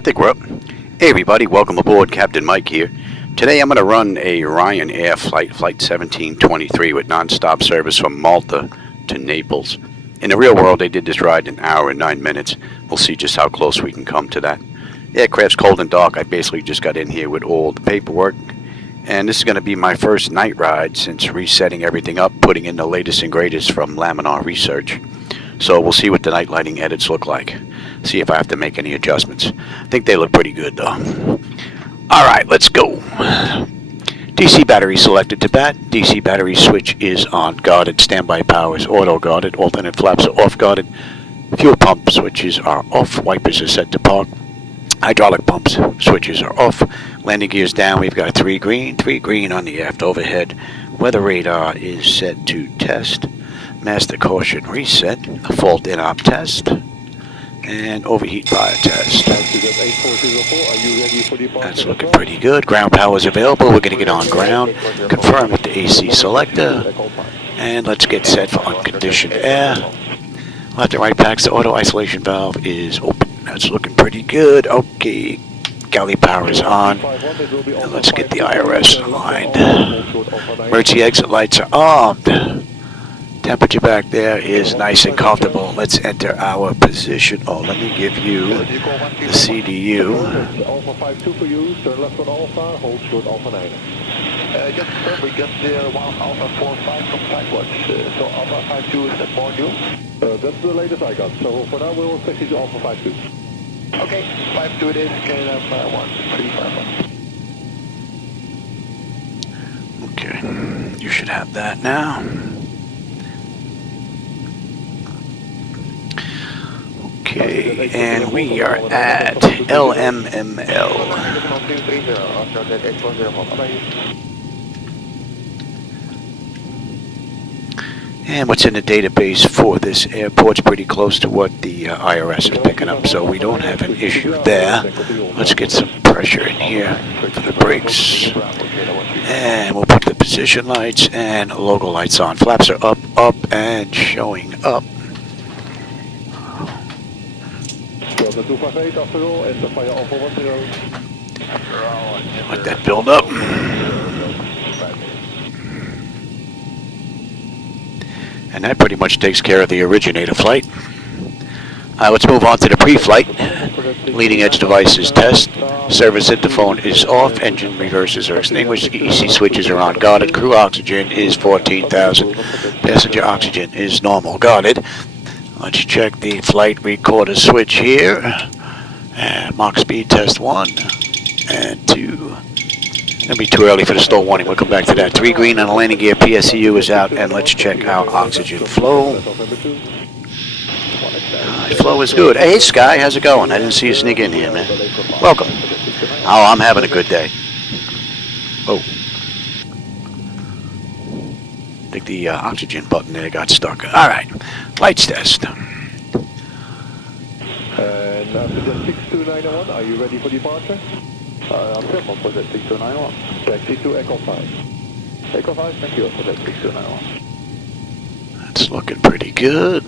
I think we're up. Hey everybody, welcome aboard. Captain Mike here. Today I'm going to run a Ryanair flight 1723 with non-stop service from Malta to Naples. In the real world, they did this ride in 1 hour and 9 minutes. We'll see just how close we can come to that. The aircraft's cold and dark. I basically just got in here with all the paperwork. And this is going to be my first night ride since resetting everything up, putting in the latest and greatest from Laminar Research. So we'll see what the night lighting edits look like. See if I have to make any adjustments. I think they look pretty good though. Alright, let's go. DC battery selected to bat. DC battery switch is on. Guarded. Standby power is auto guarded. Alternate flaps are off guarded. Fuel pump switches are off. Wipers are set to park. Hydraulic pumps switches are off. Landing gears down. We've got 3 green on the aft overhead. Weather radar is set to test. Master caution reset. Fault in-op test. And overheat fire test. That's looking pretty good. Ground power is available. We're going to get on ground. Confirm with the AC selector. And let's get set for unconditioned air. Left and right packs. The auto isolation valve is open. That's looking pretty good. Okay. Galley power is on. And let's get the IRS aligned. Emergency exit lights are armed. Temperature back there is nice and comfortable. Let's enter our position. Oh, let me give you the CDU. Alpha 52 for you, turn left on Alpha, hold short Alpha 9. Just confirm, we got the 1 Alpha 45 from Flightdeck. So Alpha 52 is at board you? That's the latest I got. So for now we'll taxi to Alpha 52. Okay, 52 it is, KLM 1351. Okay, you should have that now. Okay, and we are at LMML. And what's in the database for this airport's pretty close to what the IRS is picking up, so we don't have an issue there. Let's get some pressure in here for the brakes. And we'll put the position lights and logo lights on. Flaps are up, and showing up. Let that build up. And that pretty much takes care of the originator flight. Let's move on to the pre-flight. Leading edge devices test. Service interphone is off. Engine reversers are extinguished. EC switches are on guarded. Crew oxygen is 14,000. Passenger oxygen is normal guarded. Let's check the flight recorder switch here. And Mach speed test 1 and 2. It'll be too early for the stall warning. We'll come back to that. 3 green on the landing gear. PSCU is out. And let's check our oxygen flow. Flow is good. Hey, Sky, how's it going? I didn't see you sneak in here, man. Welcome. Oh, I'm having a good day. Oh. I think the oxygen button there got stuck. All right. Lights test. And after that 6291, are you ready for departure? I'm set for that 6291. Taxi to Echo 5. Echo 5, thank you for that 6291. That's looking pretty good.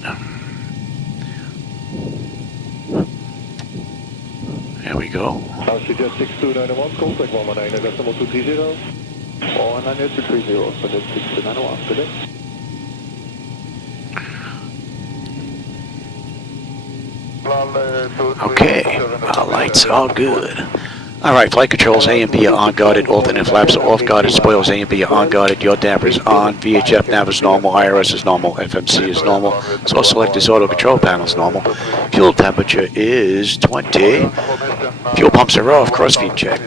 There we go. I'll suggest 6291, contact 119, decimal 230. 19230, for that 6291, today. Okay, our lights are good. Alright, flight controls A and B are on guarded, alternate flaps are off guarded, spoils A and B are on guarded, your damper is on, VHF nav is normal, IRS is normal, FMC is normal, source select is auto control panel is normal, fuel temperature is 20, fuel pumps are off, crossfeed check.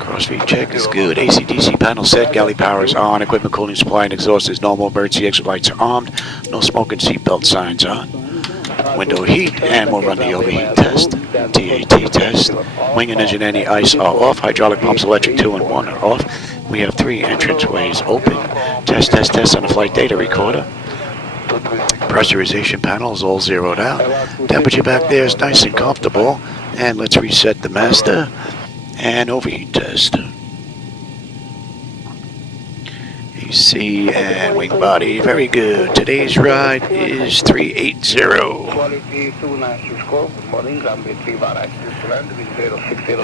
Crossfeed check is good, AC/DC panel set, galley power is on, equipment cooling supply and exhaust is normal, emergency exit lights are armed, no smoking seatbelt signs on. Window heat, and we'll run the overheat test, TAT test. Wing and engine any ice are off, hydraulic pumps electric 2 and 1 are off. We have 3 entranceways open. Test on the flight data recorder. Pressurization panel is all zeroed out. Temperature back there is nice and comfortable. And let's reset the master and overheat test. AC and wing body. Very good. Today's ride is 380.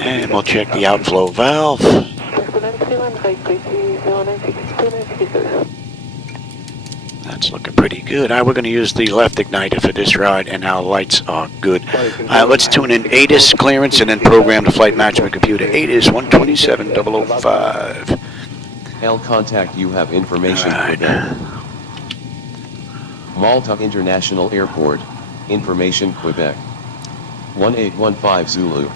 And we'll check the outflow valve. That's looking pretty good. We're going to use the left igniter for this ride, and our lights are good. Let's tune in ATIS clearance and then program the flight management computer. ATIS 127005. L contact, you have information. Quebec. Malta International Airport, information Quebec. 1815 Zulu.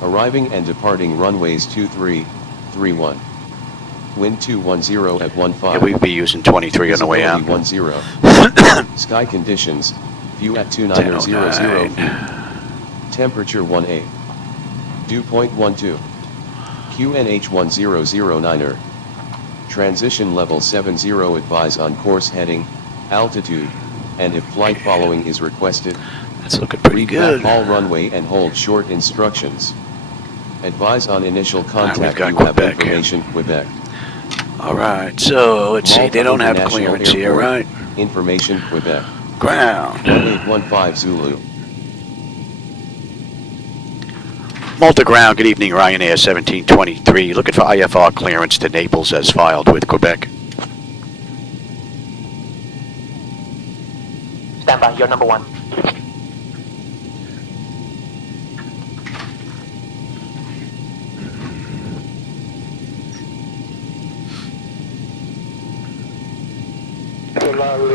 Arriving and departing runways 2331. Wind 210 at 15. Yeah, we'll be using 23 on the way out. 10. Sky conditions, view at 2900. Temperature 18. Dew point 12. QNH 1009er. Transition level 70, advise on course heading, altitude, and if flight following is requested. That's looking pretty good. All runway and hold short instructions. Advise on initial contact. got You have Quebec. information Quebec. All right, so let's see. They don't have clearance here, right? Information Quebec. Ground. 1815 Zulu. Malta ground. Good evening, Ryanair 1723. Looking for IFR clearance to Naples as filed with Quebec. Stand by. You're number one.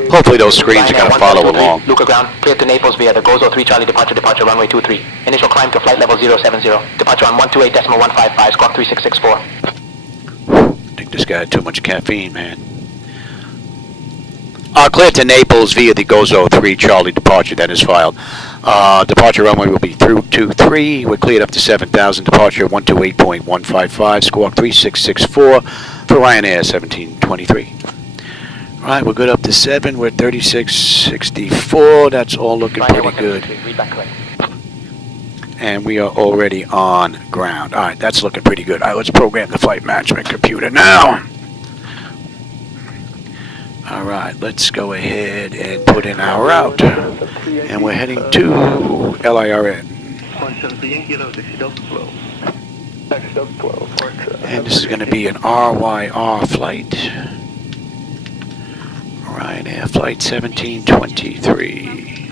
Hopefully those screens are going to follow along. Luca ground, cleared to Naples via the Gozo 3 Charlie departure runway 23. Initial climb to flight level 070. Departure on 128.155, squawk 3664. I think this guy had too much caffeine, man. Cleared to Naples via the Gozo 3 Charlie departure that is filed. Departure runway will be through 23. We're cleared up to 7,000. Departure 128.155, squawk 3664 for Ryanair 1723. All right, we're good up to 7. We're 3664. That's all looking pretty good. And we are already on ground. All right, that's looking pretty good. All right, let's program the flight management computer now. All right, let's go ahead and put in our route. And we're heading to LIRN. And this is going to be an RYR flight. Ryanair flight 1723.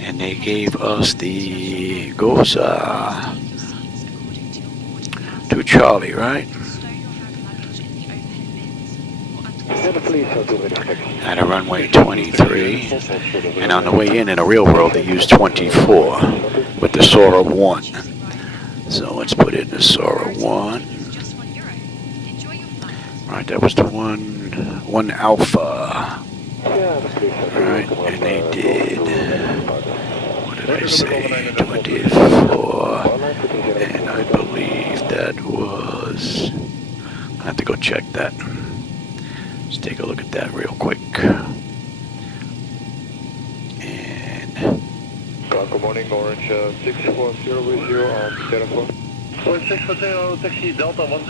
And they gave us the Goza to Charlie, right? At a runway 23. And on the way in the real world, they used 24 with the Sora 1. So let's put in the Sora 1. Right, that was the one alpha. Right, and they did, what did I say, 24, and I believe that was, I have to go check that. Let's take a look at that real quick. And, good morning, Orange 640 with you on telephone. Orange 640, taxi Delta 10.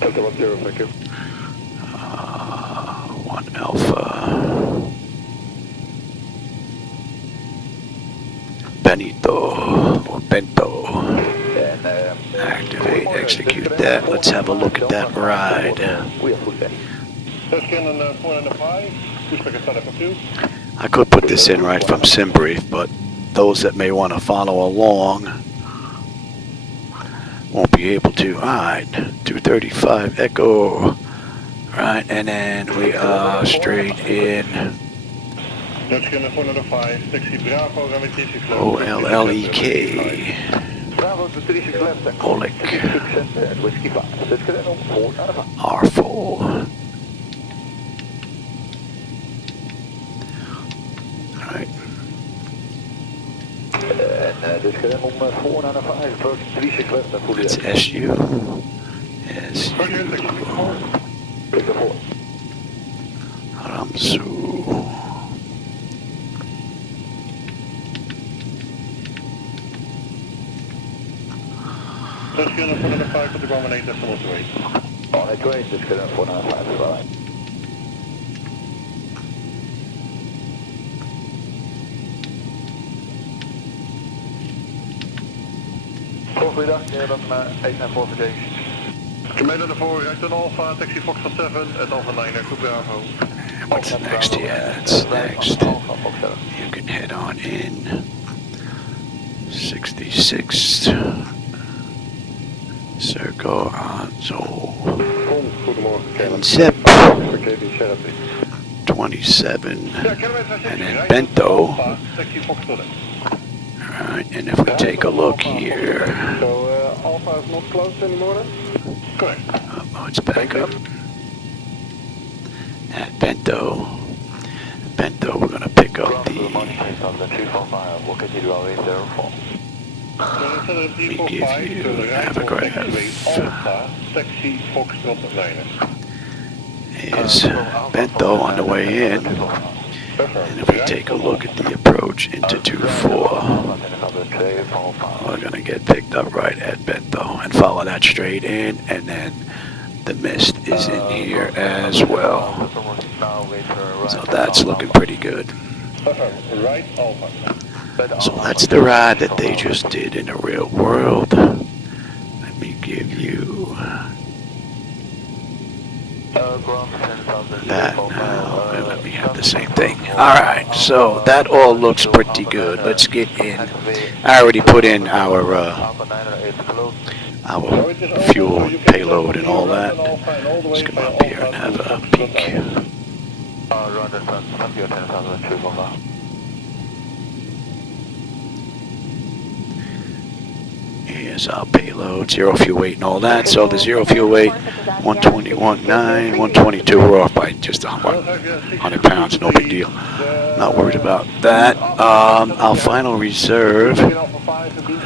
Delta 10, thank you. 1 Alpha. Benito, or Bento. Activate, execute that. Let's have a look at that ride. I could put this in right from SimBrief, but those that may want to follow along won't be able to. Alright, 235 Echo. Right, and then we are straight in OLLEK. Oleg. R4. Alright. That's SU. Ramsu. Terugkunnen voor de 5 op de ground 1 decimal 2. On its way, just get up 495, goodbye. Goedemiddag, meneer, dan 894 verdediging. Commander ervoor, recht on Alpha, taxi Foxtrot 7, at Alpha 9, Group Bravo. What's next here? That's next. You can head on in. 66th. Circle Anzo. Goedemorgen, And Zip. Verkeerde Sherry. 27. Ja, kilometer And then Bento. Alpha, taxi Foxtrot. Alright, and if we take a look here. So, Alpha is not closed anymore then? Correct. Oh, it's back up. At Bento. Bento, we're gonna pick up the. We give you Avagraph. Taxi Foxtrot 9. Is Bento on the way in. And if we take a look at the approach into 24, we're gonna get picked up right at Bento and follow that straight in, and then the mist is in here as well. So that's looking pretty good. Right, Alpha. So that's the ride that they just did in the real world. Let me give you that now, and let me have the same thing. Alright, so that all looks pretty good. Let's get in. I already put in our fuel payload and all that. Let's come up here and have a peek. Here's our payload, zero fuel weight and all that. So the zero fuel weight, 121.9, 122, we're off by just 100 pounds, no big deal. Not worried about that. Our final reserve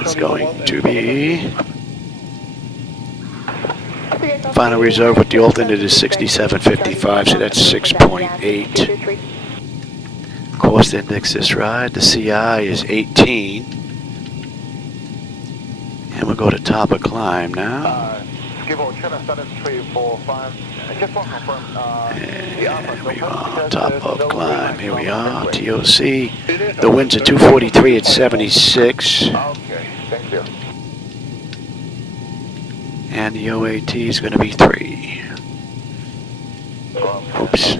is going to be, final reserve with the alternate is 67.55, so that's 6.8. Cost index this ride, the CI is 18. And we'll go to top of climb now. And here we are, top of climb. Here we are, TOC. The winds are 243 at 76. And the OAT is going to be 3. Oops.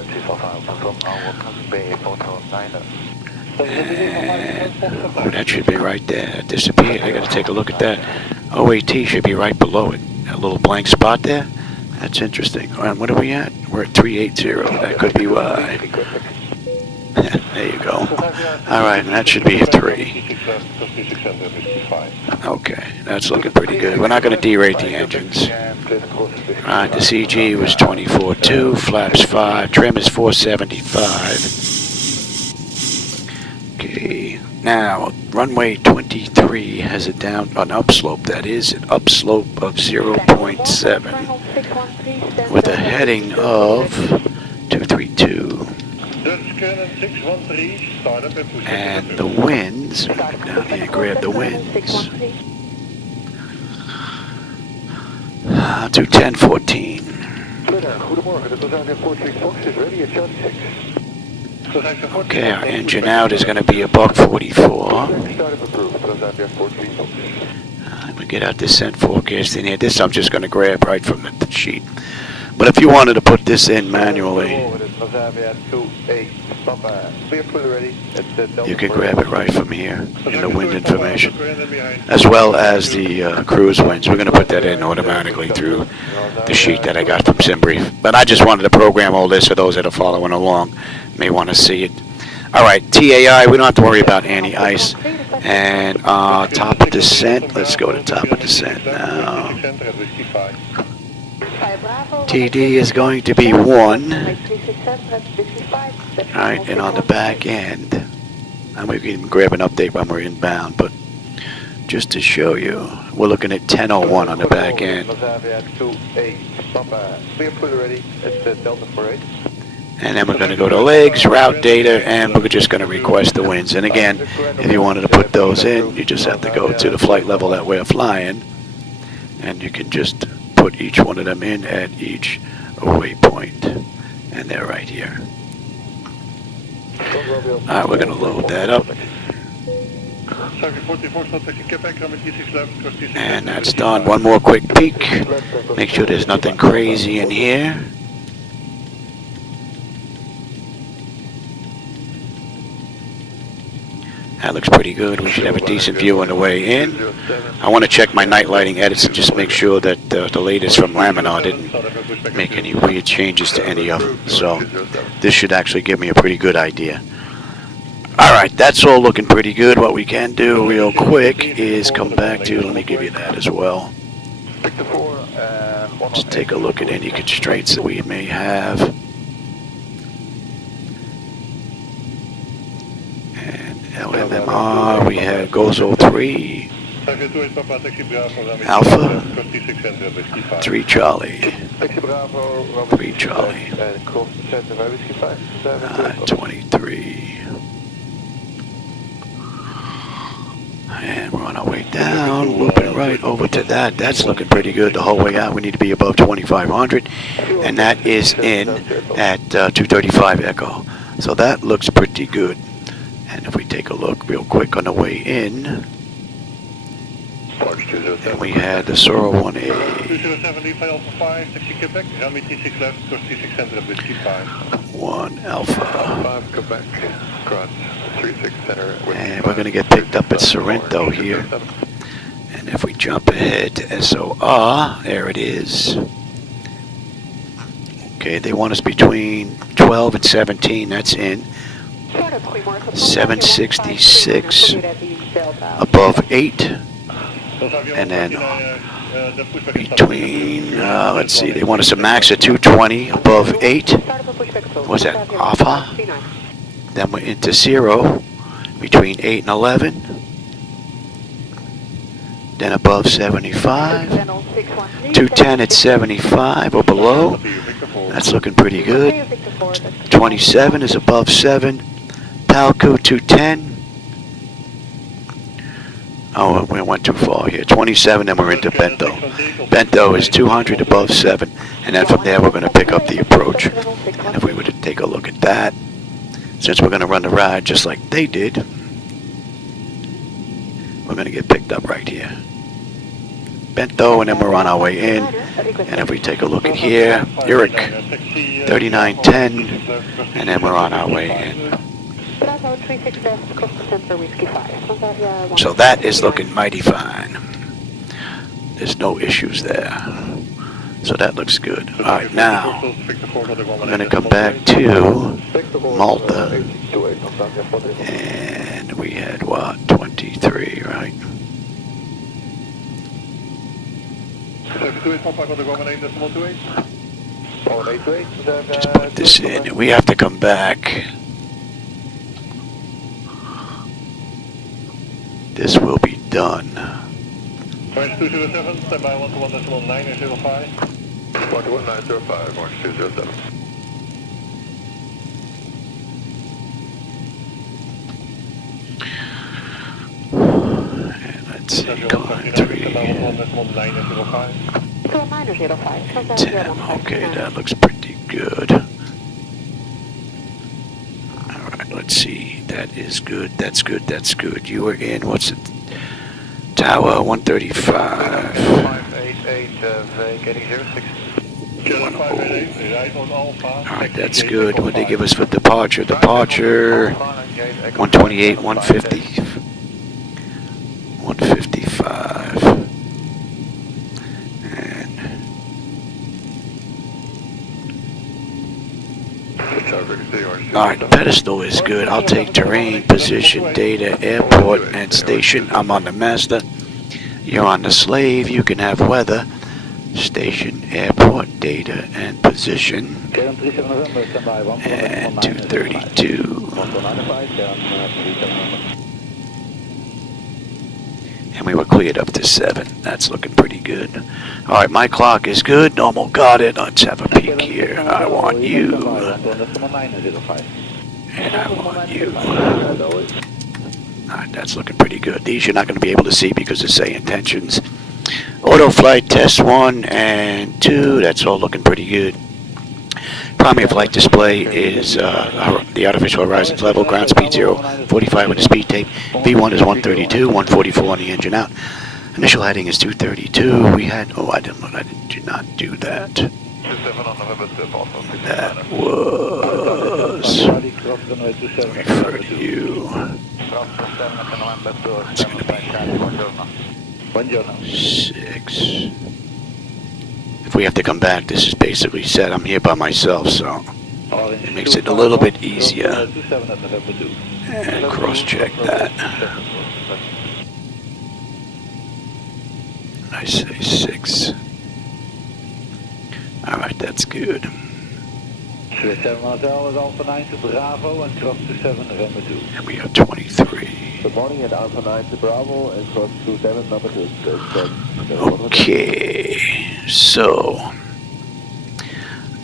Oh, that should be right there. It disappeared. I got to take a look at that. OAT should be right below it. That little blank spot there. That's interesting. And what are we at? We're at 380. That could be why. There you go. All right, and that should be a 3. Okay, that's looking pretty good. We're not going to derate the engines. All right, the CG was 24.2, flaps 5, trim is 475. Okay, now runway 23 has an upslope, that is an upslope of 0.7 with a heading of 232. And the winds, come down here and grab the winds, to 1014. Okay, our engine out is going to be a buck 44. We get our descent forecast in here. This I'm just going to grab right from the sheet. But if you wanted to put this in manually, you could grab it right from here in the wind information, as well as the cruise winds. We're going to put that in automatically through the sheet that I got from SimBrief. But I just wanted to program all this for those that are following along. May want to see it. All right, TAI, we don't have to worry about anti-ice. And top of descent, let's go to top of descent now. TD is going to be 1. Alright, and on the back end, and we can grab an update when we're inbound, but just to show you, we're looking at 10:01 on the back end. And then we're going to go to legs, route data, and we're just going to request the winds. And again, if you wanted to put those in, you just have to go to the flight level that we're flying and you can just put each one of them in at each waypoint, and they're right here. Alright, we're going to load that up, and that's done. One more quick peek, make sure there's nothing crazy in here. That looks pretty good. We should have a decent view on the way in. I want to check my night lighting edits and just make sure that the latest from Laminar didn't make any weird changes to any of them. So this should actually give me a pretty good idea. Alright, that's all looking pretty good. What we can do real quick is come back to, let me give you that as well. Just take a look at any constraints that we may have. LMML, we had Gozo 3, Alpha, 3 Charlie, 3 Charlie, 23. And we're on our way down, looping right over to that. That's looking pretty good the whole way out. We need to be above 2500, and that is in at 235 Echo. So that looks pretty good. And if we take a look real quick on the way in, and we had the Sora 1A, 1 Alpha, and we're going to get picked up at Sorrento here. And if we jump ahead to SOR, there it is. Okay, they want us between 12 and 17, that's in. 766 above 8, and then between let's see, they want us to max at 220 above 8. What's that, Alpha? Then we're into 0 between 8 and 11, then above 75, 210 at 75 or below. That's looking pretty good. 27 is above 7. Palco 210. Oh, we went too far here. 27, then we're into Bento. Bento is 200 above 7, and then from there we're going to pick up the approach. And if we were to take a look at that, since we're going to run the ride just like they did, we're going to get picked up right here. Bento, and then we're on our way in. And if we take a look at here, Uric 3910, and then we're on our way in. So that is looking mighty fine. There's no issues there. So that looks good. Alright, now we're going to come back to Malta. And we had what? 23, right? Just put this in. We have to come back. This will be done. 207, stand by 121.905. 11905, March 207. And let's see, climb 3. 10. Okay, that looks pretty good. Alright, let's see. That is good. That's good. That's good. You were in, what's it? Tower 135. 588, vacating 06. Alright, that's good. What did they give us for departure? Departure 128, 150. 155. And alright, the pedestal is good. I'll take terrain, position, data, airport, and station. I'm on the master. You're on the slave. You can have weather, station, airport, data, and position. And 232. And we were cleared up to 7. That's looking pretty good. Alright, my clock is good. Normal got it. Let's have a peek here. I want you. And I want you. Alright, that's looking pretty good. These you're not going to be able to see because of SayIntentions. All Auto flight test 1 and 2. That's all looking pretty good. Primary flight display is the artificial horizons level, ground speed 0, 45 with the speed tape. V1 is 132, 144 on the engine out. Initial heading is 232. We had, oh, I did not do that. That was, refer to you. It's going to be 6. If we have to come back, this is basically set. I'm here by myself, so it makes it a little bit easier. And cross-check that. I say 6. Alright, that's good. Swiss 7 Hotel is Alpha 9 to Bravo and cross to 7 November 2. And we have 23. Good morning at Alpha 9 to Bravo and cross to 7 number 2. Okay, so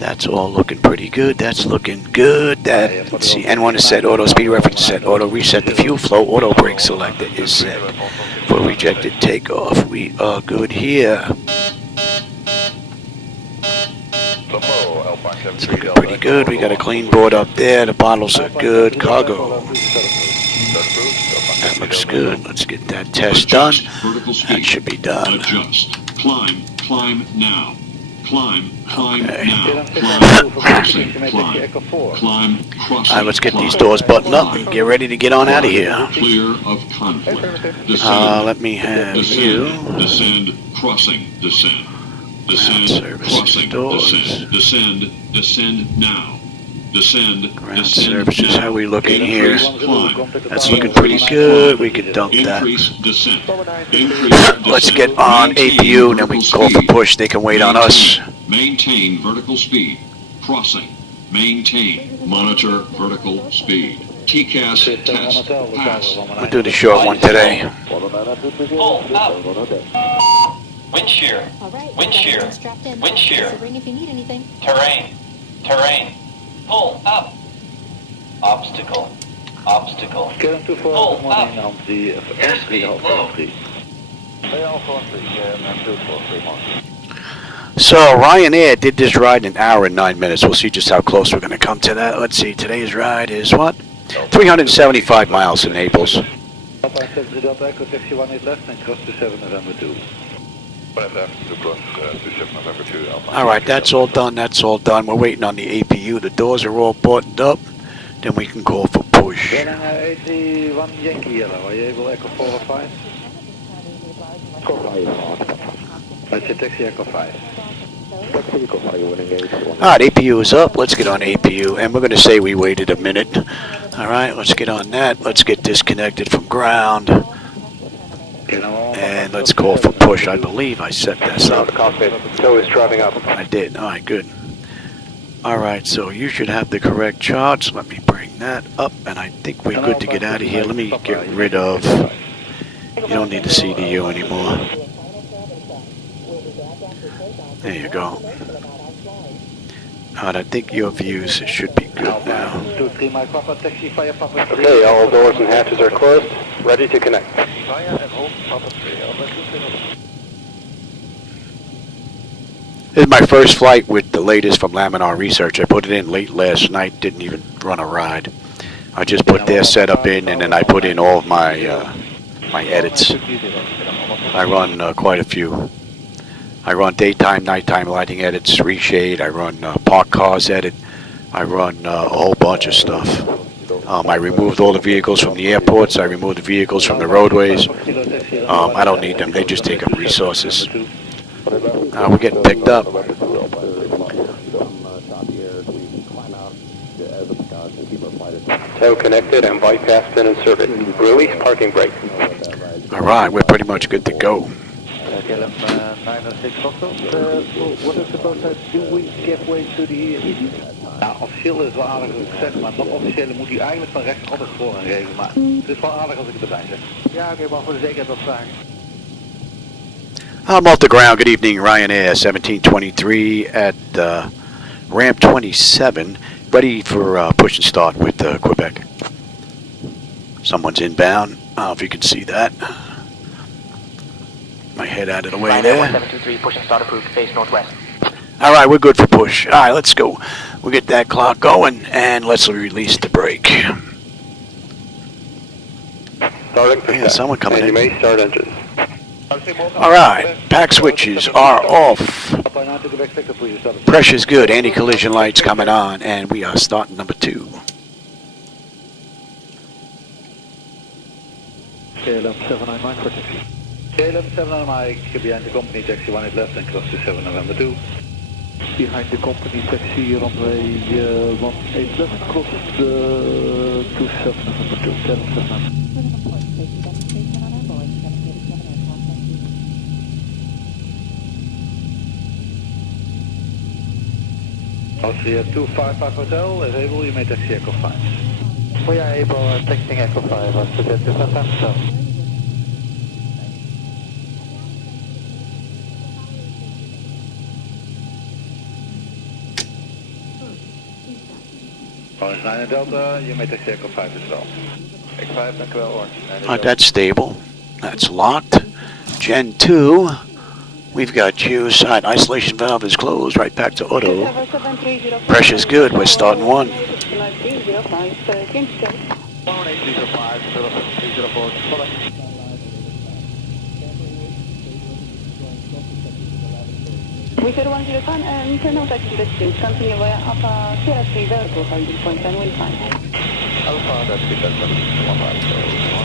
that's all looking pretty good. That's looking good. That, let's see, N1 is set, auto speed reference is set, auto reset the fuel flow, auto brake selector is set for rejected takeoff. We are good here. It's looking pretty good. We got a clean board up there. The bottles are good. Cargo. That looks good. Let's get that test done. That should be done. Adjust. Climb now. Climb Okay. now. Climb crossing. Alright, let's get these doors buttoned up and get ready to get on out of here. Clear of conflict. Descend. Let me have you. Descend. Crossing. Descend. Descend. service Crossing. doors. Descend. Descend now. Descend. Ground Descend services, now. how we looking here? Climb. That's looking pretty good. We could dump that. Increase descent. Increase Let's descent. get on Maintain APU and then we vertical call for speed. push. They can wait on us. Maintain vertical speed. Crossing. Maintain. Monitor vertical speed. TCAS test. Pass. We'll do the short one today. Pull up. Wind shear. Wind shear. Wind shear. Ring if you need anything. Terrain. Terrain. Pull up. Obstacle. Obstacle. Kern 24, Pull good morning up. on the Airspeed low. 3. So Ryanair did this ride in an hour and 9 minutes. We'll see just how close we're going to come to that. Let's see. Today's ride is what? 375 miles to Naples. Alpha 73 Delta Echo taxi 18 left and cross to 7 November 2. All right, that's all done. That's all done. We're waiting on the APU. The doors are all buttoned up. Then we can call for push. Running 81 Yankee Yellow. Are you able Echo 4 or 5? That's your taxi Echo 5. All right, APU is up. Let's get on APU. And we're going to say we waited a minute. All right, let's get on that. Let's get disconnected from ground. And let's call for push. I believe I set this up. Cockpit. Tow is driving up. I did. All right, good. All right, so you should have the correct charts. Let me bring that up, and I think we're good to get out of here. Let me get rid of... You don't need the CDU anymore. There you go. All right, I think your views should be good now. Okay, all doors and hatches are closed. Ready to connect. This is my first flight with the latest from Laminar Research. I put it in late last night, didn't even run a ride. I just put their setup in, and then I put in all of my my edits. I run quite a few. I run daytime, nighttime lighting edits, reshade. I run park cars edit. I run a whole bunch of stuff. I removed all the vehicles from the airports. I removed the vehicles from the roadways. I don't need them. They just take up resources. We're getting picked up. Tow connected and bypass pin in service. Release parking brake. All right, we're pretty much good to go. KLM 906 what is the process? Do we give way to the... Ja, officieel is het wel aardig als ik zeg, maar nog officieel moet hij eigenlijk van rechts altijd voor gaan geven. Maar het is wel aardig als ik het erbij zeg. Ja, oké, maar voor de zekerheid wat vragen. I'm off the ground. Good evening, Ryanair 1723 at ramp 27, ready for push and start with Quebec. Someone's inbound. I don't know if you can see that. my head out of the way Ryanair there. 1723, pushing start approved, face northwest. All right, we're good for push. All right, let's go. We'll get that clock going, and let's release the brake. Starting for Yeah, someone coming and in. you may start engines. All right, pack switches are off. Pressure's good. Anti-collision lights coming on, and we are starting number 2. KLM799 for taxi. KLM799 behind the company taxi 18 left and cross to 7 November 2. Behind the company taxi runway 18 left, cross to 7 November 2. KLM799. Austria 255 Hotel, available, you may taxi Echo 5. We are able, taxiing Echo 5, once again to Southampton. Orange 9 and Delta, you may taxi Echo 5 as well. Echo 5, dank u wel, Orange 9 and Delta. That's stable. That's locked. Gen 2. We've got you. Side isolation valve is closed. Right back to auto. Pressure's good. We're starting 1. With 105 and no taxi distance, continue via Alpha Sierra 3 vertical holding point and wind 5. Alpha, that's it, that's 115.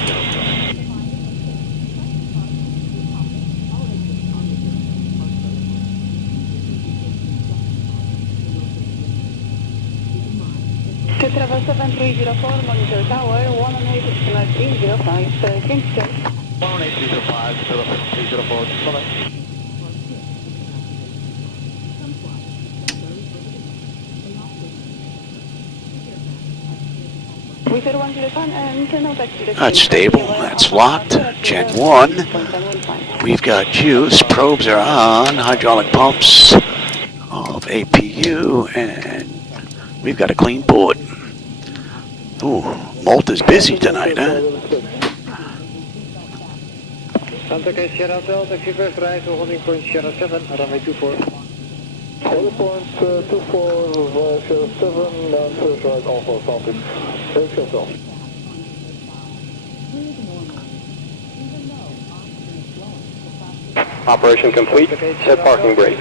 Travel 7304, monitor tower, 118.305, Kingston. 11805, 7304, select. With 105 and no taxi distance. That's stable. That's locked. Gen 1. We've got juice. Probes are on. Hydraulic pumps of APU. And we've got a clean board. Ooh, Malta's busy tonight, huh? Santa Cruz Sierra Hotel, taxi first right, holding point Sierra 7, runway 24. Holding point 24, Sierra 7, and first right, Alpha Atlantic. Thanks, Hotel. Operation complete. Set parking brake.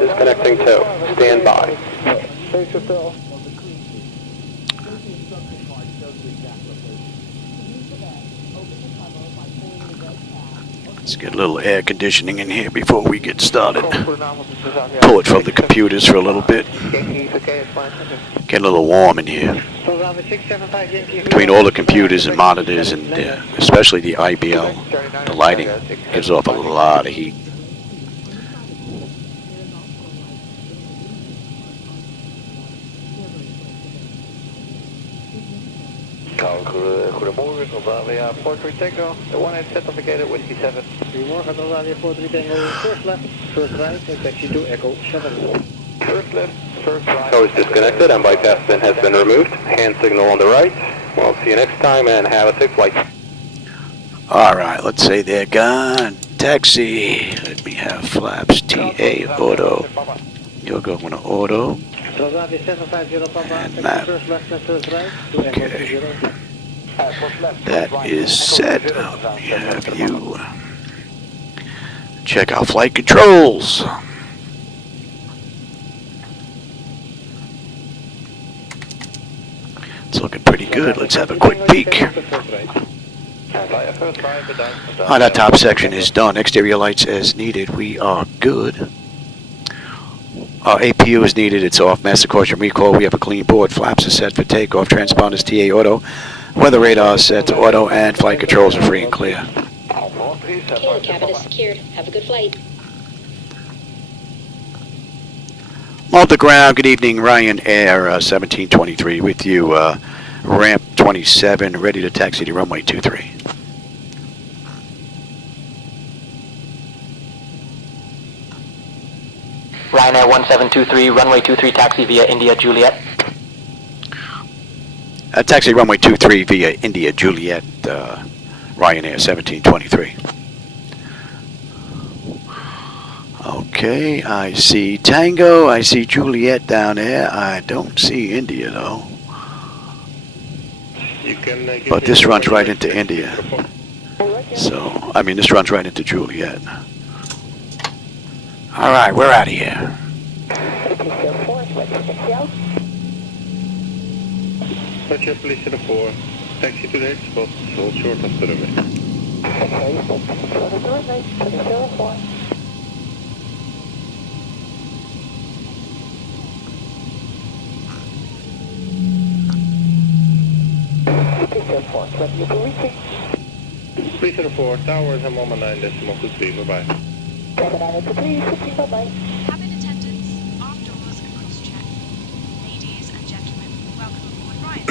Disconnecting tow. Stand by. Thanks, Hotel. Let's get a little air conditioning in here before we get started. Pull it from the computers for a little bit. Get a little warm in here. Between all the computers and monitors and especially the IBL, the lighting gives off a lot of heat. Goedemorgen, Australia 43 Tango, the 18 certificated Whiskey 7. Goedemorgen, Australia 43 Tango, first left, first right, and taxi to Echo 7. First left, first right. Tow is disconnected and bypass pin has been removed. Hand signal on the right. We'll see you next time and have a safe flight. Alright, let's say they're gone. Taxi. Let me have flaps. TA auto. You're going to auto. And map. Okay. That is set. We have you. Check out flight controls. It's looking pretty good. Let's have a quick peek. That top section is done. Exterior lights as needed. We are good. APU is needed. It's off. Master caution recall. We have a clean board. Flaps are set for takeoff. Transponders TA auto. Weather radar is set to auto, and flight controls are free and clear. Okay, cabin is secured. Have a good flight. Malta ground. Good evening, Ryanair 1723 with you. Ramp 27, ready to taxi to runway 23. Ryanair 1723, runway 23, taxi via India Juliet. Taxi runway 23 via India Juliet, Ryanair 1723. Okay, I see Tango, I see Juliet down there. I don't see India though. You can, but this runs right into India. So, I mean, this runs right into Juliet. Alright, we're out of here. Roger, police to the 4. Taxi to the next spot, hold short of the runway. Okay, stop short of the runway, to the 04. Please to the 4, towers and 119.23, bye-bye. Bye-bye. Cabin attendants, afterwards a cross-check. Ladies and gentlemen, welcome aboard Ryan.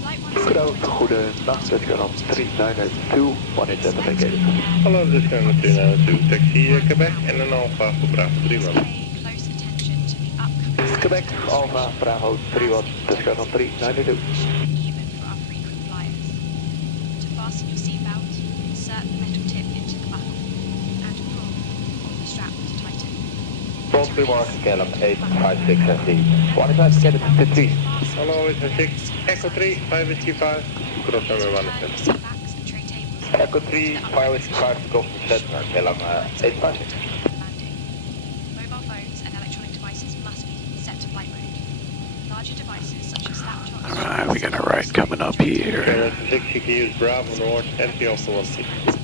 Flight 172. Goedenacht, Discount 3992, 187 vacated. Hallo, Discount 3992, taxi Quebec en een Alpha voor Bravo 3 watt. Close attention to the upcoming Quebec, Alpha, Bravo 3 watt, Discount 3992. even for our frequent flyers. To fasten your seatbelt, insert the metal tip into the buckle and pull on the strap to tighten. Front remark, KLM 856 FD. 187 to 3. Hallo, is 6, Echo 3, 5 Whiskey 5, cross number 107. Backs and tray tables. Echo 3, 5 Whiskey 5, cross set naar KLM 856. Landing. Mobile phones and electronic devices must be set to flight mode. Larger devices such as laptops. Alright, we got a ride coming up here. KLM 6, you can use Bravo North, NP Alpha 16.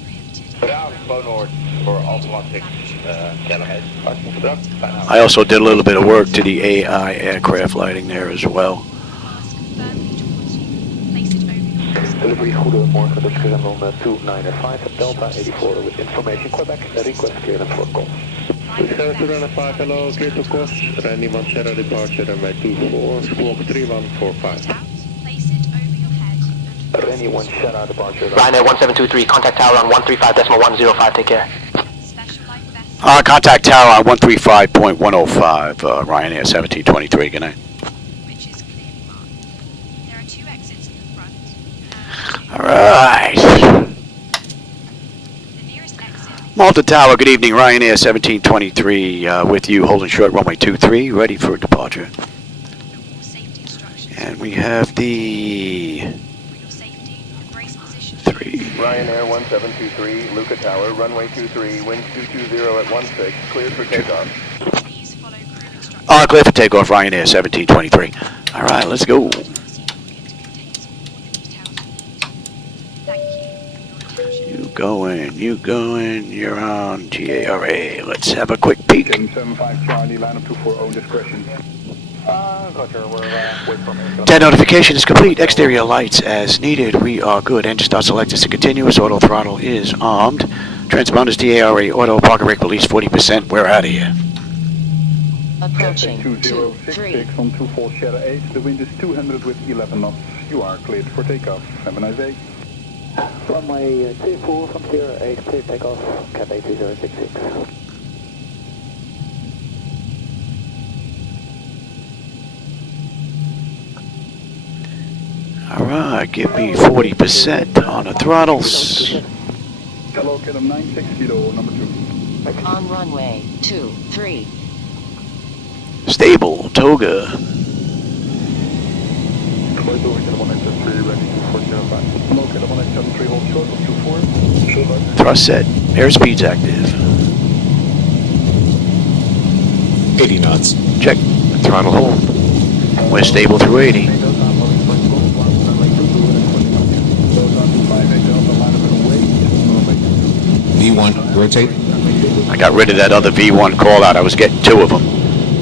Bravo North for Alpha 16, KLM 856. I also did a little bit of work to the AI aircraft lighting there as well. Mask firmly towards you. Place it over your face. Delivery, goedemorgen, dat is Gremlin 295 Delta 84 with information Quebec, request clearance for call. Discount 295, hello, clear to cost, Randy Manchera departure, runway 24, squawk 3145. Out. Place it over your head and Randy Manchera departure, Ryanair 1723, contact tower on 135.105, take care. special light vest. Contact tower on 135.105, Ryanair 1723, good night. Which is clearly marked. There are 2 exits in the front. Alright. The nearest exit. Malta Tower, good evening, Ryanair 1723 with you, holding short runway 23, ready for departure. For more safety instructions. And we have the For your safety, embrace position. 3. Ryanair 1723, Luca Tower, runway 23, wind 220 at 16, cleared for takeoff. Please follow crew instructions. Clear for takeoff, Ryanair 1723. Alright, let's go. Your seat pocket contains all the details you need. Thank you for your attention. You going, you're on GARA. Let's have a quick peek. 775 Charlie, line up 24, own discretion. Roger, we're wait for me. That notification is complete. Exterior lights as needed. We are good. Engine start selected to continuous. Auto throttle is armed. Transponders DARA. Auto parking brake release 40%. We're out of here. Approaching 23. on 24 Shadow 8. The wind is 200 with 11 knots. You are cleared for takeoff. Have a nice day. Runway 24 from 08, clear takeoff. Cap 83066. Alright, give me 40% on the throttles. Hello, KLM 960, number 2. On runway 23. Stable, Toga. Hello, KLM 173, ready for 405. Hello, KLM 173, hold short of 24. Thrust set. Airspeed's active. 80 knots. Check. Throttle hold. We're stable through 80. V1, rotate. I got rid of that other V1 call out. I was getting 2 of them.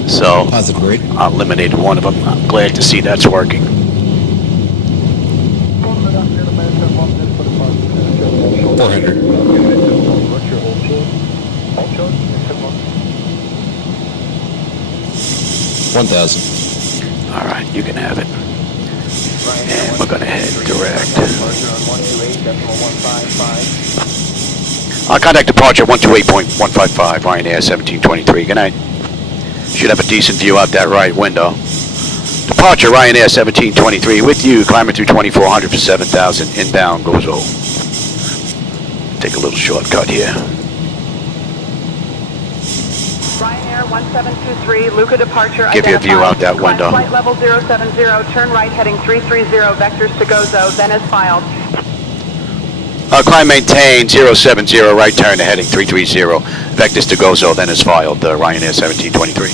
So Positive grade. I eliminated one of them. I'm glad to see that's working. 400. 1,000. Alright, you can have it. And we're gonna head direct. Contact departure 128.155, Ryanair 1723. Good night. Should have a decent view out that right window. Departure Ryanair 1723 with you, climbing through 2400 for 7,000. Inbound goes over. take a little shortcut here. Ryanair 1723, Luca departure Give you a view out that window. Flight level 070, turn right heading 330, vectors to Gozo, then as filed. Climb maintain 070, right turn to heading 330, vectors to Gozo, then as filed, Ryanair 1723.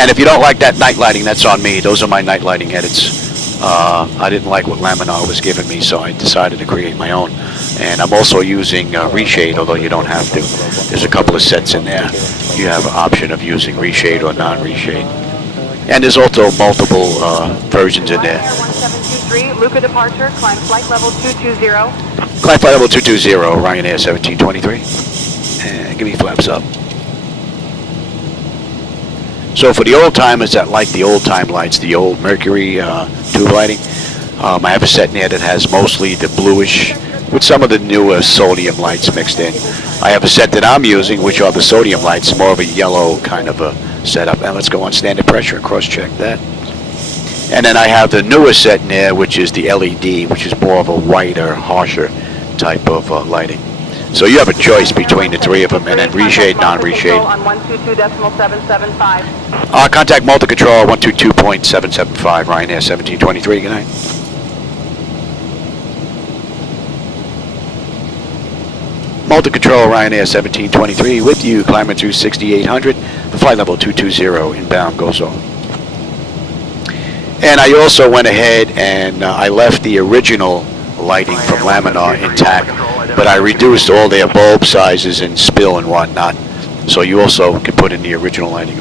And if you don't like that night lighting, that's on me. Those are my night lighting edits. I didn't like what Laminar was giving me, so I decided to create my own. And I'm also using reshade, although you don't have to. There's a couple of sets in there. You have an option of using reshade or non-reshade. And there's also multiple versions in there. Ryanair 1723, Luca departure, climb flight level 220. Climb flight level 220, Ryanair 1723. And give me flaps up. So for the old timers that like the old time lights, the old Mercury tube lighting, I have a set in there that has mostly the bluish with some of the newer sodium lights mixed in. I have a set that I'm using, which are the sodium lights, more of a yellow kind of a setup. And let's go on standard pressure and cross-check that. And then I have the newer set in there, which is the LED, which is more of a whiter, harsher type of lighting. So you have a choice between the three of them, and then reshade, non-reshade. On 122.775. Contact Malta Control 122.775, Ryanair 1723, good night. Malta Control, Ryanair 1723, with you, climbing through 6800, the flight level 220, inbound Gozo. And I also went ahead and I left the original lighting from Laminar intact, but I reduced all their bulb sizes and spill and whatnot. So you also can put in the original lighting,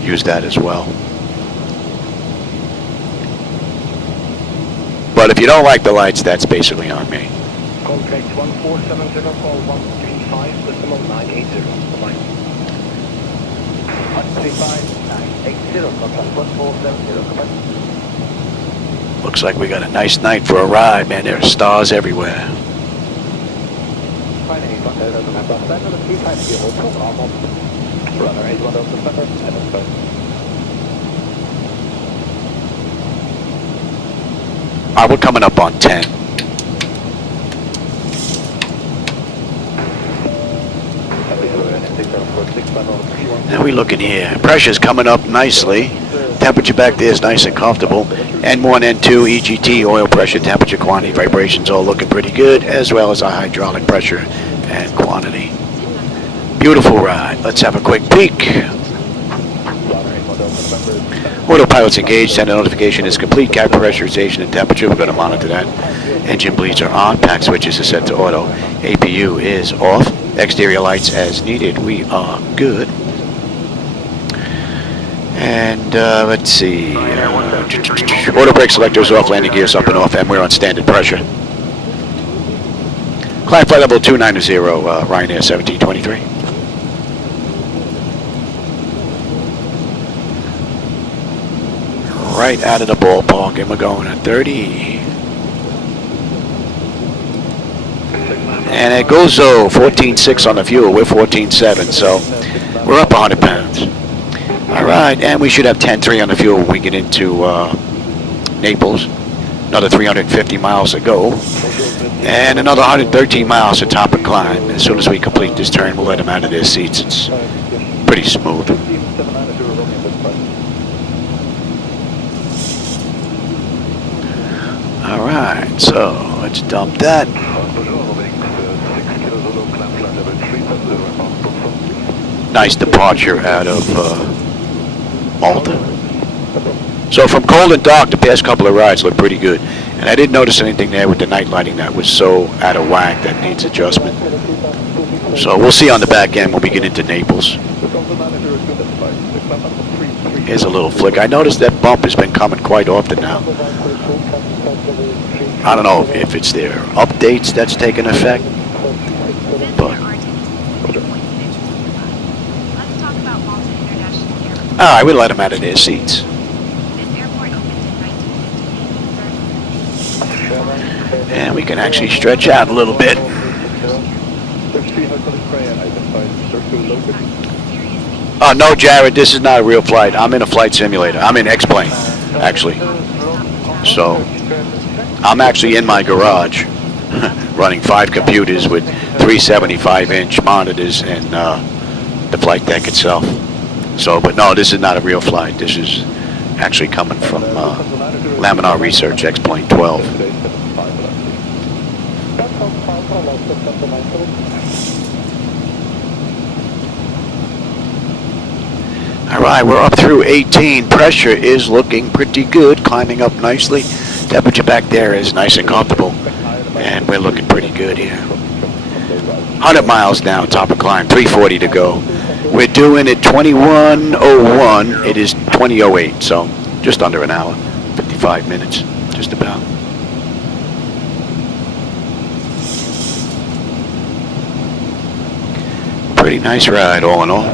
use that as well. But if you don't like the lights, that's basically on me. Contact 1470, call 135.980. Bye-bye. 135.980, contact 1470, goodbye. Looks like we got a nice night for a ride, man. There are stars everywhere. Alright, we're coming up on 10. Now we looking here. Pressure's coming up nicely. Temperature back there is nice and comfortable. N1, N2, EGT, oil pressure, temperature, quantity, vibrations all looking pretty good, as well as our hydraulic pressure and quantity. Beautiful ride. Let's have a quick peek. Autopilot's engaged. Sender notification is complete. Cabin pressurization and temperature. We're going to monitor that. Engine bleeds are on. Pack switches are set to auto. APU is off. Exterior lights as needed. We are good. And let's see. Auto brake selectors off. Landing gears up and off. And we're on standard pressure. Climb flight level 290, Ryanair 1723. Right out of the ballpark, and we're going at 30. And it goes 14.6 on the fuel. We're 14.7, so we're up 100 pounds. All right, and we should have 10.3 on the fuel when we get into Naples. Another 350 miles to go, and another 113 miles to top and climb. As soon as we complete this turn, we'll let them out of their seats. It's pretty smooth. All right, so let's dump that. Nice departure out of Malta. So from cold and dark, the past couple of rides look pretty good. And I didn't notice anything there with the night lighting that was so out of whack that needs adjustment. So we'll see on the back end when we get into Naples. Here's a little flick. I noticed that bump has been coming quite often now. I don't know if it's their updates that's taking effect, but... Alright, we'll let them out of their seats. And we can actually stretch out a little bit. Oh, no, Jared, this is not a real flight. I'm in a flight simulator. I'm in X-Plane, actually. So, I'm actually in my garage running 5 computers with 3 75-inch monitors and the flight deck itself. So, but no, this is not a real flight. This is actually coming from Laminar Research X-Plane 12. All right, we're up through 18. Pressure is looking pretty good, climbing up nicely. Temperature back there is nice and comfortable, and we're looking pretty good here. 100 miles now, top of climb, 340 to go. We're doing it 21:01. It is 20:08, so just under an hour, 55 minutes, just about. Pretty nice ride, all in all.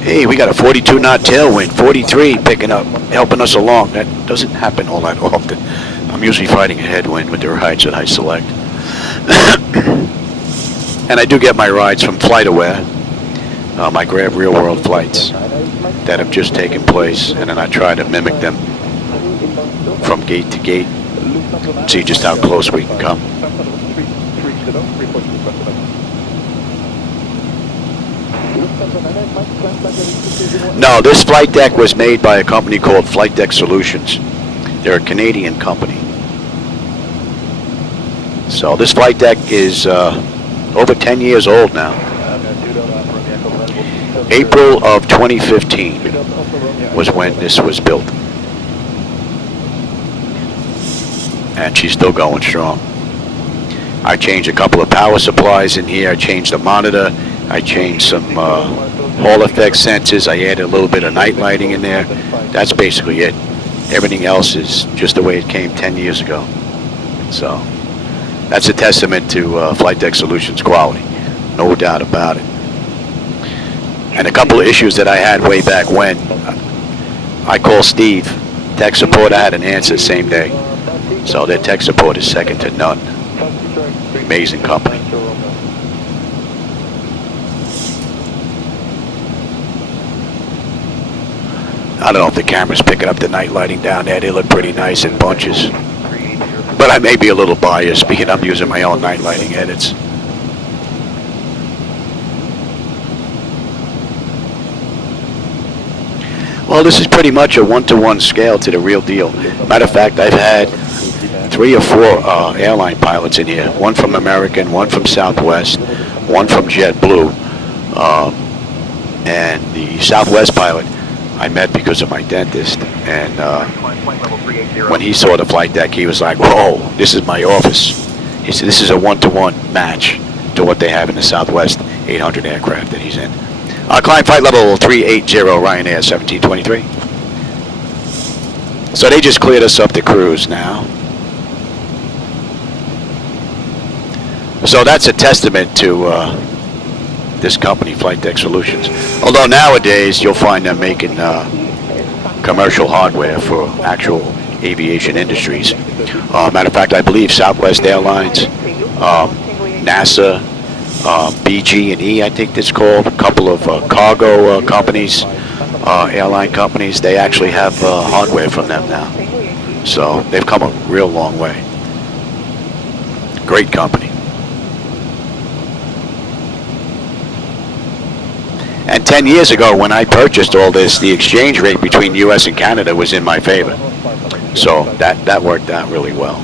Hey, we got a 42 knot tailwind, 43 picking up, helping us along. That doesn't happen all that often. I'm usually fighting a headwind with the rides that I select. And I do get my rides from FlightAware. I grab real world flights that have just taken place, and then I try to mimic them from gate to gate, see just how close we can come. No, this flight deck was made by a company called Flightdeck Solutions. They're a Canadian company. So this flight deck is over 10 years old now. April of 2015 was when this was built. And she's still going strong. I changed a couple of power supplies in here. I changed the monitor. I changed some Hall effect sensors. I added a little bit of night lighting in there. That's basically it. Everything else is just the way it came 10 years ago. So that's a testament to Flightdeck Solutions quality. No doubt about it. And a couple of issues that I had way back when. I called Steve. Tech support, I had an answer same day. So their tech support is second to none. Amazing company. I don't know if the camera's picking up the night lighting down there. They look pretty nice in bunches. But I may be a little biased because I'm using my own night lighting edits. Well, this is pretty much a 1-to-1 scale to the real deal. Matter of fact, I've had 3 or 4 airline pilots in here. One from American, one from Southwest, one from JetBlue. And the Southwest pilot I met because of my dentist, and when he saw the flight deck, he was like, whoa, this is my office. He said, this is a 1-to-1 match to what they have in the Southwest 800 aircraft that he's in. Climb flight level 380, Ryanair 1723. So they just cleared us up the cruise now. So that's a testament to this company, Flightdeck Solutions. Although nowadays you'll find them making commercial hardware for actual aviation industries. Matter of fact, I believe Southwest Airlines, NASA, BG&E, I think it's called, a couple of cargo companies, airline companies, they actually have hardware from them now. So they've come a real long way. Great company. And 10 years ago, when I purchased all this, the exchange rate between U.S. and Canada was in my favor. So that worked out really well.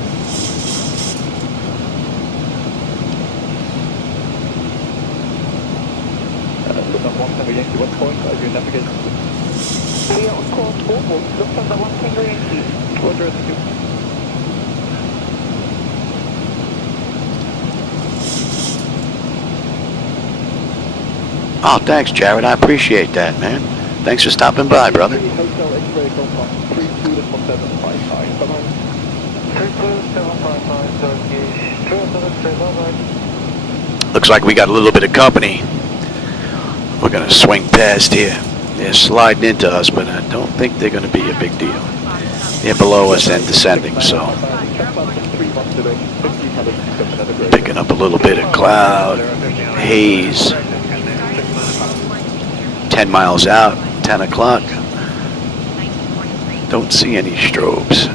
We are on course forward. Lufthansa 1 Tango Yankee. Oh, thanks, Jared. I appreciate that, man. Thanks for stopping by, brother. Looks like we got a little bit of company. We're going to swing past here. They're sliding into us, but I don't think they're going to be a big deal. They're below us and descending, so. Picking up a little bit of cloud, haze. 10 miles out, 10 o'clock. Don't see any strobes.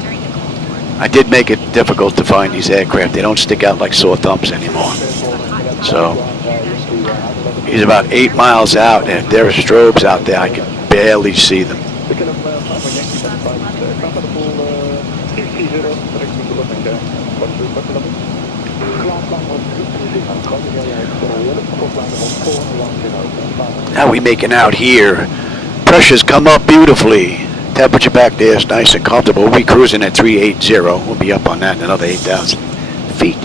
I did make it difficult to find these aircraft. They don't stick out like sore thumbs anymore. So he's about 8 miles out, and if there are strobes out there, I can barely see them. How we making out here? Pressure's come up beautifully. Temperature back there is nice and comfortable. We'll be cruising at 380. We'll be up on that in another 8,000 feet.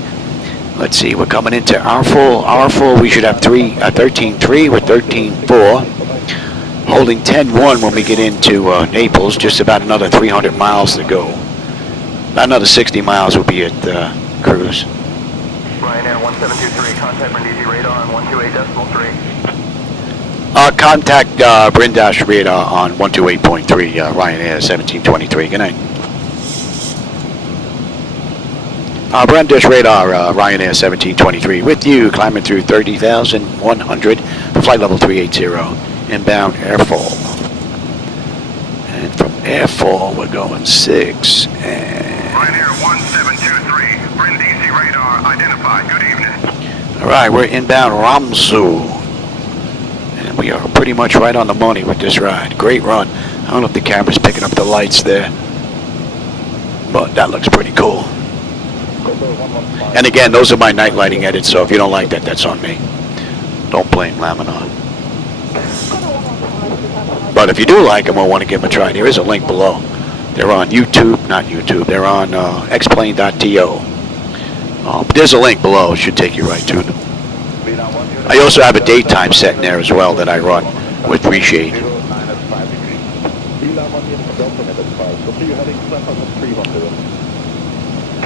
Let's see, we're coming into R4. We should have 13.3 with 13.4. Holding 10.1 when we get into Naples. Just about another 300 miles to go. About another 60 miles will be at cruise. Ryanair 1723, contact Brindisi radar on 128.3. Contact Brindash radar on 128.3, Ryanair 1723. Good night. Brindash radar, Ryanair 1723 with you, climbing through 30,100, flight level 380, inbound airfall. And from airfall, we're going 6. And Ryanair 1723, Brindisi radar identified. Good evening. all right, we're inbound Ramsu. And we are pretty much right on the money with this ride. Great run. I don't know if the camera's picking up the lights there, but that looks pretty cool. And again, those are my night lighting edits, so if you don't like that, that's on me. Don't blame Laminar. But if you do like them or want to give them a try, there is a link below. They're on YouTube, not YouTube, they're on xplane.to. But there's a link below, it should take you right to them. I also have a daytime set in there as well that I run with reshade.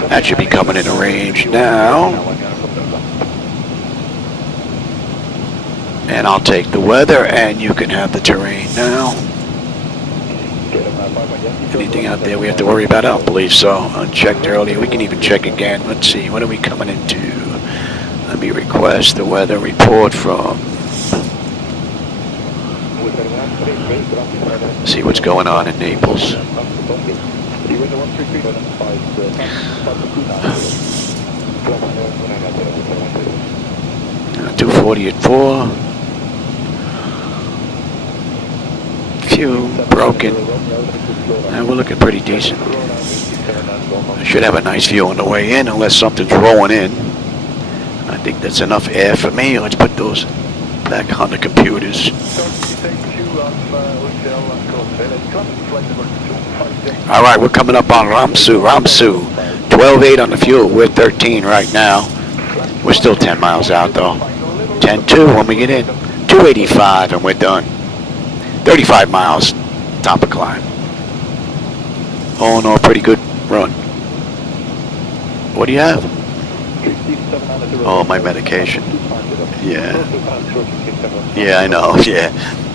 That should be coming into range now. And I'll take the weather and you can have the terrain now. Anything out there we have to worry about? I don't believe so. Unchecked earlier. We can even check again. Let's see. What are we coming into? Let me request the weather report from. See what's going on in Naples. 240 at 4. Few broken. And we're looking pretty decent. I should have a nice view on the way in unless something's rolling in. I think that's enough air for me. Let's put those back on the computers. All right, we're coming up on Ramsu. 12.8 on the fuel. We're 13 right now. We're still 10 miles out though. 10.2 when we get in. 285 and we're done. 35 miles, top of climb. Oh no, pretty good run. What do you have? Oh, my medication. Yeah. Yeah, I know, yeah.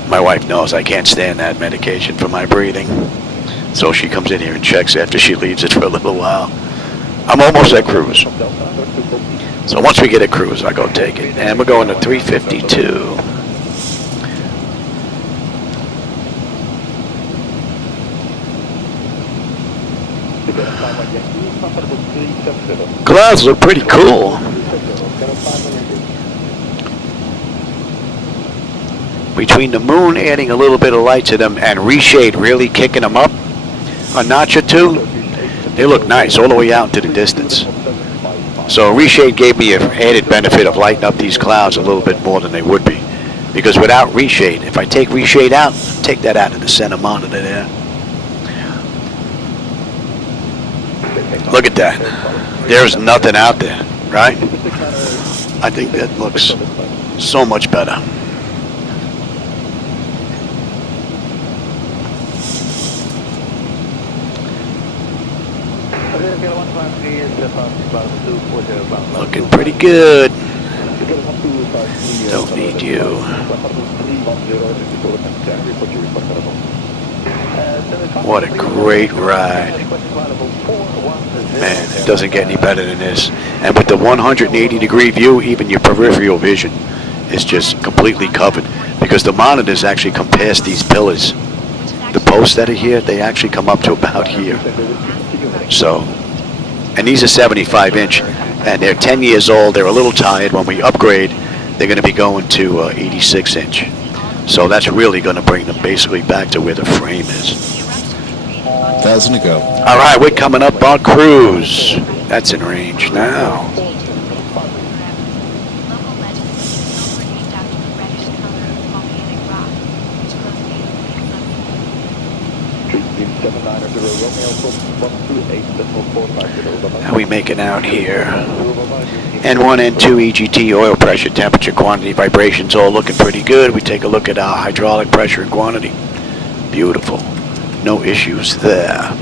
My wife knows I can't stand that medication for my breathing. So she comes in here and checks after she leaves it for a little while. I'm almost at cruise. So once we get at cruise, I'll go take it. And we're going to 352. Clouds look pretty cool. Between the moon adding a little bit of light to them and reshade really kicking them up a notch or two, they look nice all the way out into the distance. So reshade gave me an added benefit of lighting up these clouds a little bit more than they would be. Because without reshade, if I take reshade out, take that out of the center monitor there. Look at that. There's nothing out there, right? I think that looks so much better. Looking pretty good. Don't need you. What a great ride. Man, it doesn't get any better than this. And with the 180-degree view, even your peripheral vision is just completely covered because the monitors actually come past these pillars. The posts that are here, they actually come up to about here. So And these are 75-inch, and they're 10 years old. They're a little tired. When we upgrade, they're going to be going to 86-inch. So that's really going to bring them basically back to where the frame is. 1,000 to go. All right, we're coming up on cruise. That's in range now. How we making out here? N1, N2, EGT, oil pressure, temperature, quantity, vibrations, all looking pretty good. We take a look at our hydraulic pressure and quantity. Beautiful. No issues there.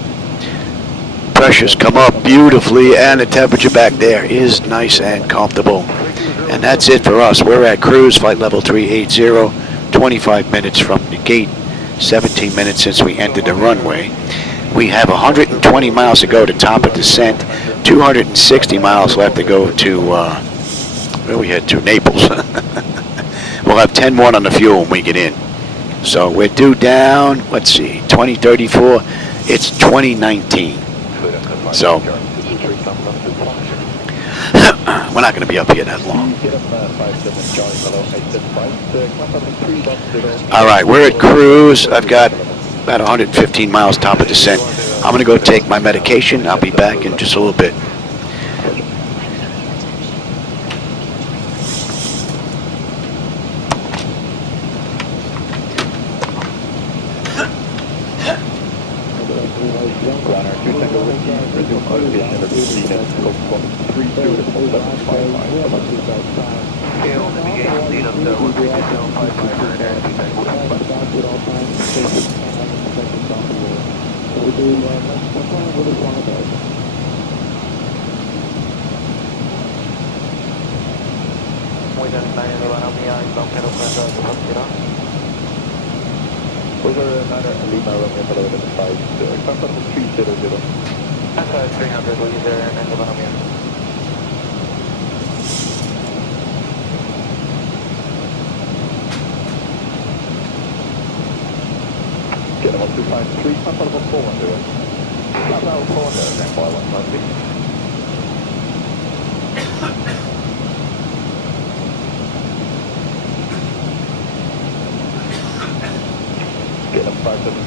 Pressures come up beautifully, and the temperature back there is nice and comfortable. And that's it for us. We're at cruise, flight level 380, 25 minutes from the gate, 17 minutes since we entered the runway. We have 120 miles to go to top of descent, 260 miles left to go to, where we head to? Naples. We'll have 10-1 on the fuel when we get in. So we're due down, let's see, 2034, it's 2019. So, we're not going to be up here that long. All right, we're at cruise. I've got about 115 miles top of descent. I'm going to go take my medication. I'll be back in just a little bit.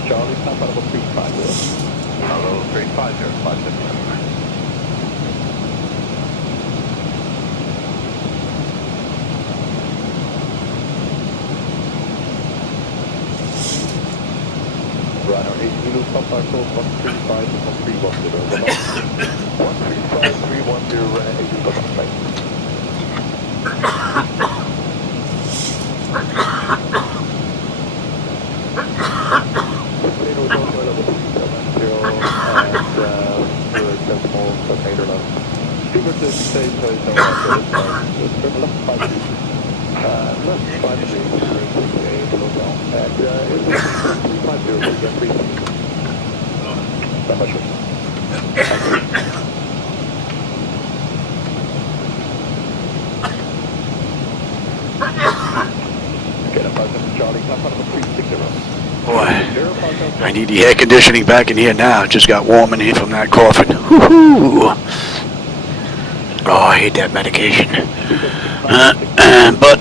Charlie, Papa level 350. Hello, 350, 550. Runner 8 Zulu, Papa code 135 to 1310. 135, 310, runner 8 Zulu, Papa. Boy, I need the air conditioning back in here now. It just got warm in here from that coughing. Woo-hoo. Oh, I hate that medication. But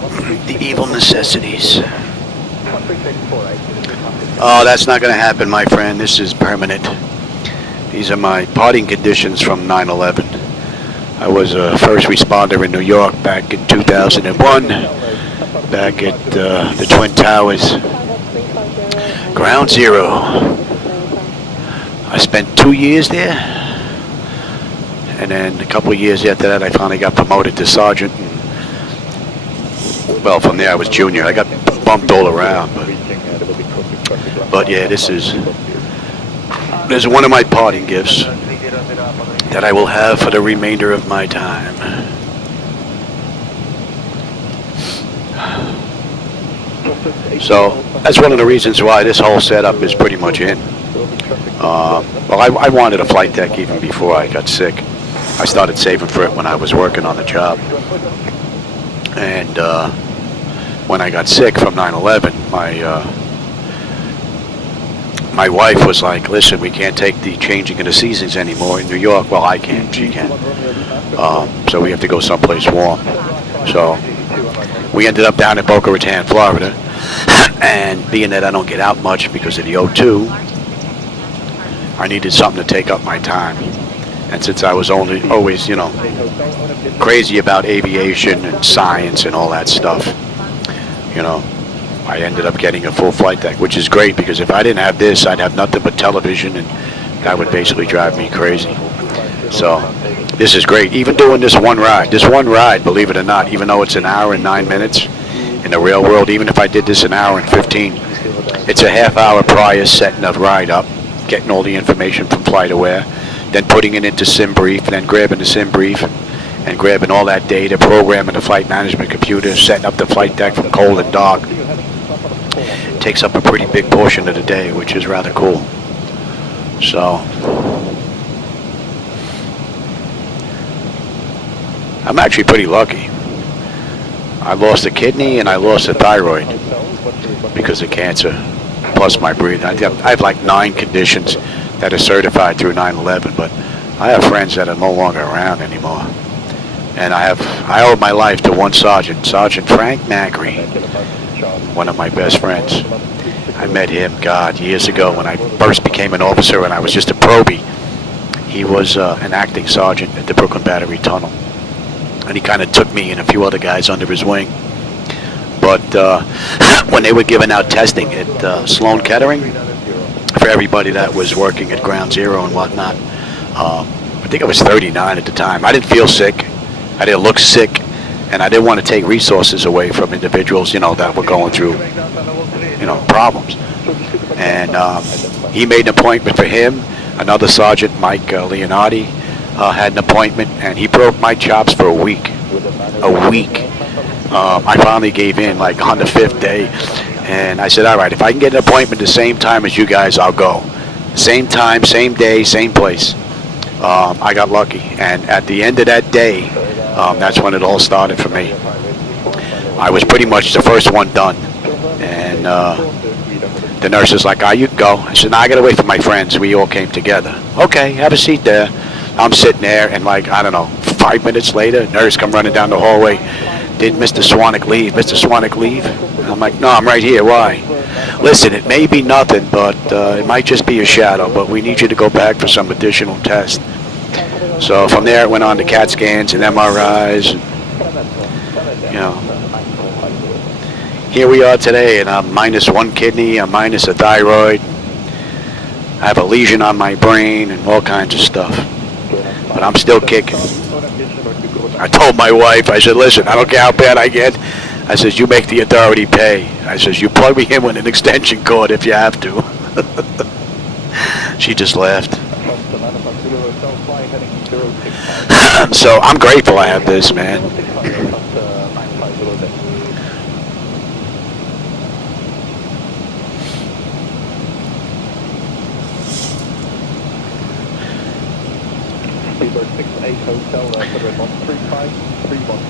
the evil necessities. Oh, that's not going to happen, my friend. This is permanent. These are my parting conditions from 9/11. I was a first responder in New York back in 2001, back at the Twin Towers. Ground Zero. I spent 2 years there, and then a couple of years after that I finally got promoted to sergeant. And, well, from there I was junior. I got bumped all around, but yeah, this is one of my parting gifts that I will have for the remainder of my time. So that's one of the reasons why this whole setup is pretty much in. Well, I wanted a flight deck even before I got sick. I started saving for it when I was working on the job. And when I got sick from 9/11, my wife was like, listen, we can't take the changing of the seasons anymore in New York. Well, I can, she can. So we have to go someplace warm. So we ended up down in Boca Raton, Florida. And being that I don't get out much because of the O2, I needed something to take up my time. And since I was always, you know, crazy about aviation and science and all that stuff, you know, I ended up getting a full flight deck, which is great because if I didn't have this, I'd have nothing but television, and that would basically drive me crazy. So this is great. Even doing this one ride, believe it or not, even though it's an hour and 9 minutes in the real world, even if I did this an hour and 15, it's a half hour prior setting the ride up, getting all the information from FlightAware, then putting it into SimBrief, then grabbing the SimBrief and grabbing all that data, programming the flight management computer, setting up the flight deck from cold and dark. It takes up a pretty big portion of the day, which is rather cool. So I'm actually pretty lucky. I lost a kidney and I lost a thyroid because of cancer, plus my breathing. I have like 9 conditions that are certified through 9/11, but I have friends that are no longer around anymore. And I owe my life to one sergeant, Sergeant Frank Magri, one of my best friends. I met him, God, years ago when I first became an officer and I was just a probie. He was an acting sergeant at the Brooklyn Battery Tunnel. And he kind of took me and a few other guys under his wing. But when they were giving out testing at Sloan Kettering, for everybody that was working at Ground Zero and whatnot, I think I was 39 at the time. I didn't feel sick. I didn't look sick. And I didn't want to take resources away from individuals, you know, that were going through, you know, problems. And he made an appointment for him. Another sergeant, Mike Leonardi, had an appointment, and he broke my chops for a week. I finally gave in, like, on the 5th day, and I said, all right, if I can get an appointment the same time as you guys, I'll go. Same time, same day, same place. I got lucky, and at the end of that day, that's when it all started for me. I was pretty much the first one done, and the nurse was like, you can go. I said, no, I gotta wait for my friends. We all came together. Okay, have a seat there. I'm sitting there, and like, I don't know, 5 minutes later, nurse come running down the hallway. Did Mr. Swanek leave? Mr. Swanek leave? And I'm like, no, I'm right here. Why? Listen, it may be nothing, but it might just be a shadow, but we need you to go back for some additional tests. So from there, it went on to CAT scans and MRIs. And, you know, here we are today, and I'm minus 1 kidney, I'm minus a thyroid. I have a lesion on my brain and all kinds of stuff. But I'm still kicking. I told my wife, I said, listen, I don't care how bad I get. I says, you make the authority pay. I says, you plug me in with an extension cord if you have to. She just laughed. So I'm grateful I have this, man.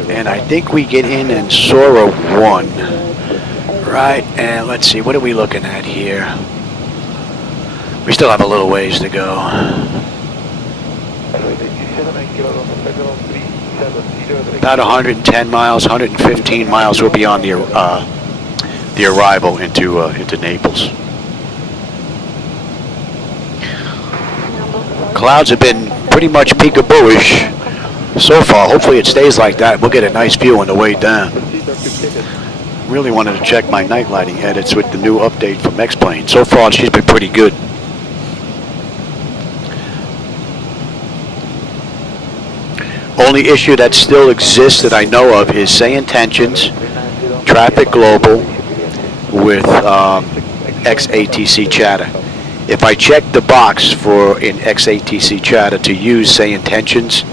And I think we get in Sora 1, right? And let's see, what are we looking at here? We still have a little ways to go. About 110 miles, 115 miles will be on the arrival into Naples. Clouds have been pretty much peekaboo-ish so far. Hopefully it stays like that. We'll get a nice view on the way down. Really wanted to check my night lighting edits with the new update from X-Plane. So far she's been pretty good. Only issue that still exists that I know of is SayIntentions, Traffic Global with XATC chatter. If I check the box for an XATC chatter to use SayIntentions,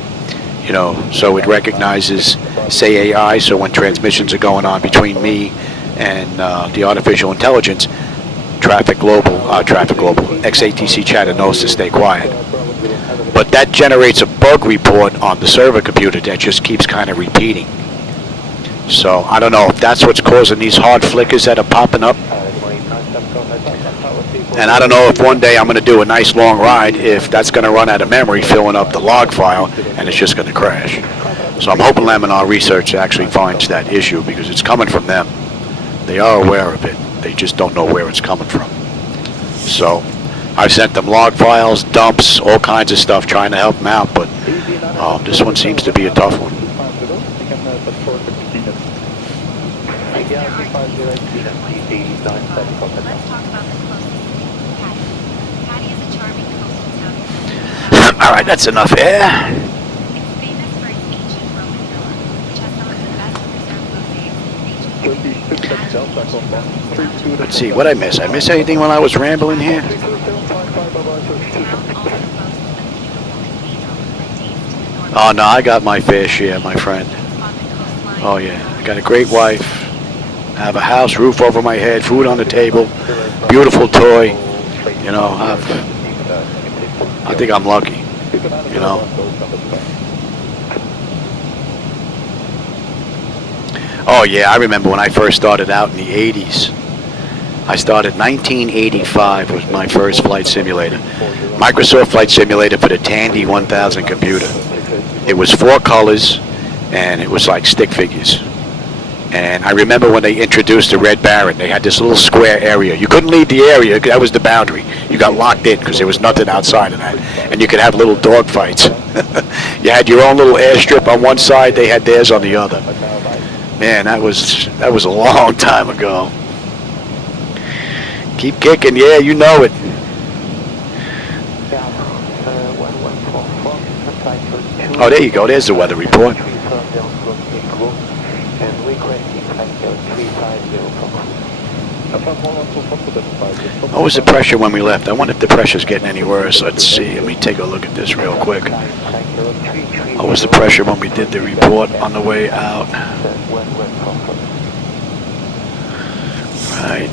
you know, so it recognizes Say AI, so when transmissions are going on between me and the artificial intelligence, Traffic Global, XATC chatter knows to stay quiet. But that generates a bug report on the server computer that just keeps kind of repeating. So I don't know if that's what's causing these hard flickers that are popping up. And I don't know if one day I'm going to do a nice long ride, if that's going to run out of memory filling up the log file and it's just going to crash. So I'm hoping Laminar Research actually finds that issue, because it's coming from them. They are aware of it. They just don't know where it's coming from. So I've sent them log files, dumps, all kinds of stuff trying to help them out, but this one seems to be a tough one. Let's talk about this closely. Patty is a charming coastal town. All right, that's enough air. It's famous for its ancient Roman villa, which has some of the best preserved mosaics in Let's see, what I miss? I miss anything when I was rambling here? Oh no, I got my fair share, my friend. Oh yeah, I got a great wife. I have a house, roof over my head, food on the table, beautiful toy. You know, I think I'm lucky, you know. Oh yeah, I remember when I first started out in the 80s. I started 1985 was my first flight simulator. Microsoft Flight Simulator for the Tandy 1000 computer. It was 4 colors, and it was like stick figures. And I remember when they introduced the Red Baron, they had this little square area. You couldn't leave the area, that was the boundary. You got locked in because there was nothing outside of that. And you could have little dog fights. You had your own little airstrip on one side, they had theirs on the other. Man, that was a long time ago. Keep kicking, yeah, you know it. Oh, there you go, there's the weather report. What was the pressure when we left? I wonder if the pressure's getting any worse. Let's see. Let me take a look at this real quick. What was the pressure when we did the report on the way out? Right.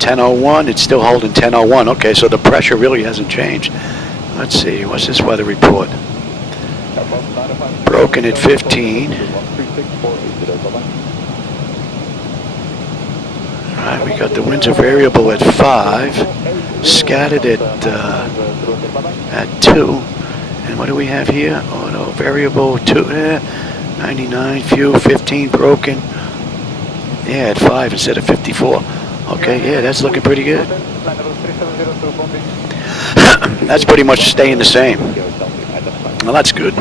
10:01. It's still holding 10:01. Okay, so the pressure really hasn't changed. Let's see. What's this weather report? Broken at 15. Alright, we got the winds are variable at 5, scattered at 2, and what do we have here? Oh no, variable 2, 99, few, 15, broken. Yeah, at 5 instead of 54. Okay, yeah, that's looking pretty good. That's pretty much staying the same. Well, that's good.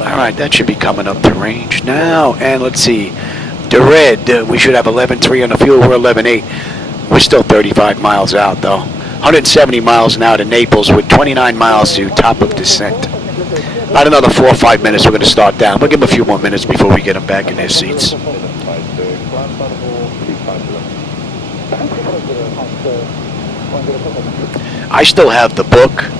Alright, that should be coming up to range now, and let's see. The red, we should have 11.3 on the fuel, we're 11.8. We're still 35 miles out though. 170 miles now to Naples with 29 miles to top of descent. About another 4 or 5 minutes we're going to start down. We'll give them a few more minutes before we get them back in their seats. I still have the book.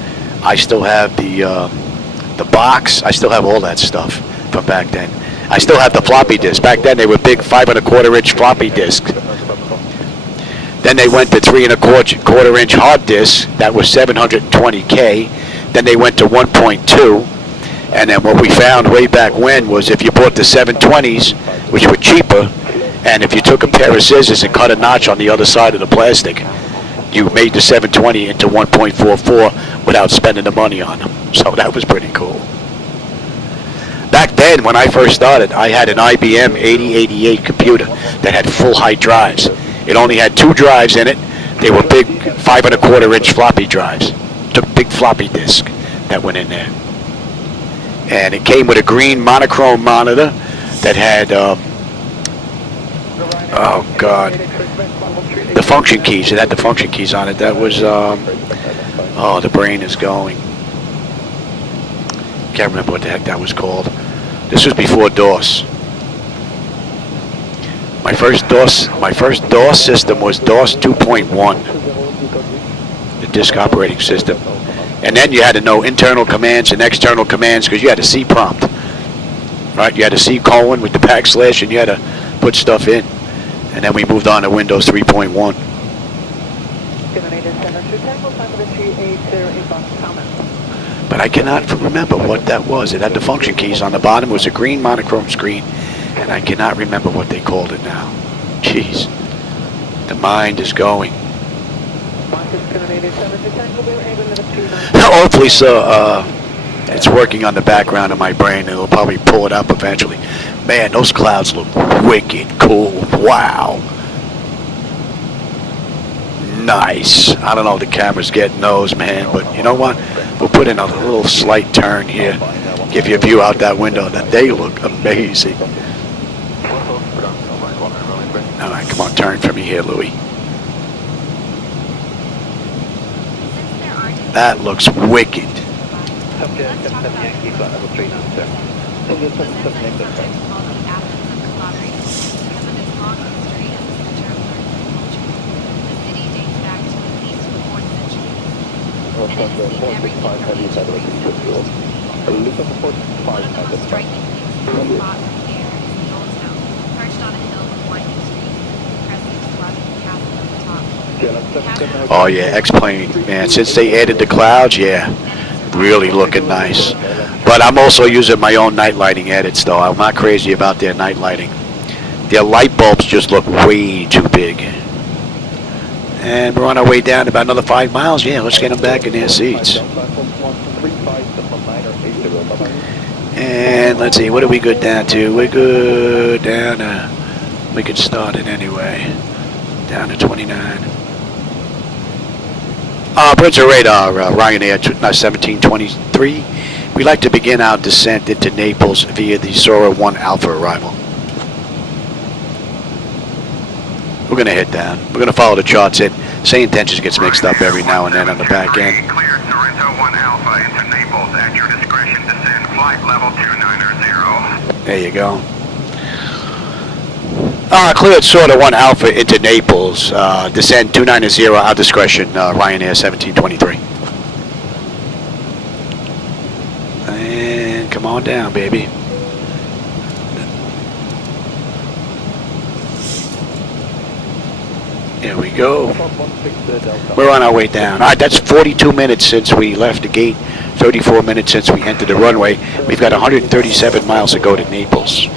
I still have the box. I still have all that stuff from back then. I still have the floppy disk. Back then they were big 5 1/4 inch floppy disks. Then they went to 3 1/4 inch hard disks that was 720K. Then they went to 1.2. And then what we found way back when was if you bought the 720s, which were cheaper, and if you took a pair of scissors and cut a notch on the other side of the plastic, you made the 720 into 1.44 without spending the money on them. So that was pretty cool. Back then, when I first started, I had an IBM 8088 computer that had full height drives. It only had 2 drives in it. They were big 5 1/4 inch floppy drives. Took big floppy disk that went in there. And it came with a green monochrome monitor that had, oh God, the function keys. It had the function keys on it. That was, oh, the brain is going. Can't remember what the heck that was called. This was before DOS. My first DOS system was DOS 2.1, the disk operating system. And then you had to know internal commands and external commands because you had a C prompt, right? You had a C colon with the backslash, and you had to put stuff in. And then we moved on to Windows 3.1. But I cannot remember what that was. It had the function keys on the bottom. It was a green monochrome screen, and I cannot remember what they called it now. Jeez. The mind is going. Hopefully, so, it's working on the background of my brain, and it'll probably pull it up eventually. Man, those clouds look wicked cool. Wow. Nice. I don't know if the camera's getting those, man, but you know what? We'll put in a little slight turn here. Give you a view out that window. That they look amazing. All right, come on, turn for me here, Louis. That looks wicked. Oh yeah, X-plane, man. Since they added the clouds, yeah, really looking nice. But I'm also using my own night lighting edits, though. I'm not crazy about their night lighting. Their light bulbs just look way too big. And we're on our way down about another 5 miles. Yeah, let's get them back in their seats. And let's see, what are we good down to? We're good down to, we could start it anyway. Down to 29. Bridge radar, Ryanair 1723. We'd like to begin our descent into Naples via the Sora 1 Alpha arrival. We're going to head down. We're going to follow the charts in. SayIntentions gets mixed up every now and then on the back end. Clear Sorrento 1 Alpha into Naples at your discretion. Descend flight level 290. There you go. Cleared Sorta 1 Alpha into Naples. Descend 290, our discretion, Ryanair 1723. And come on down, baby. There we go. We're on our way down. All right, that's 42 minutes since we left the gate, 34 minutes since we entered the runway. We've got 137 miles to go to Naples.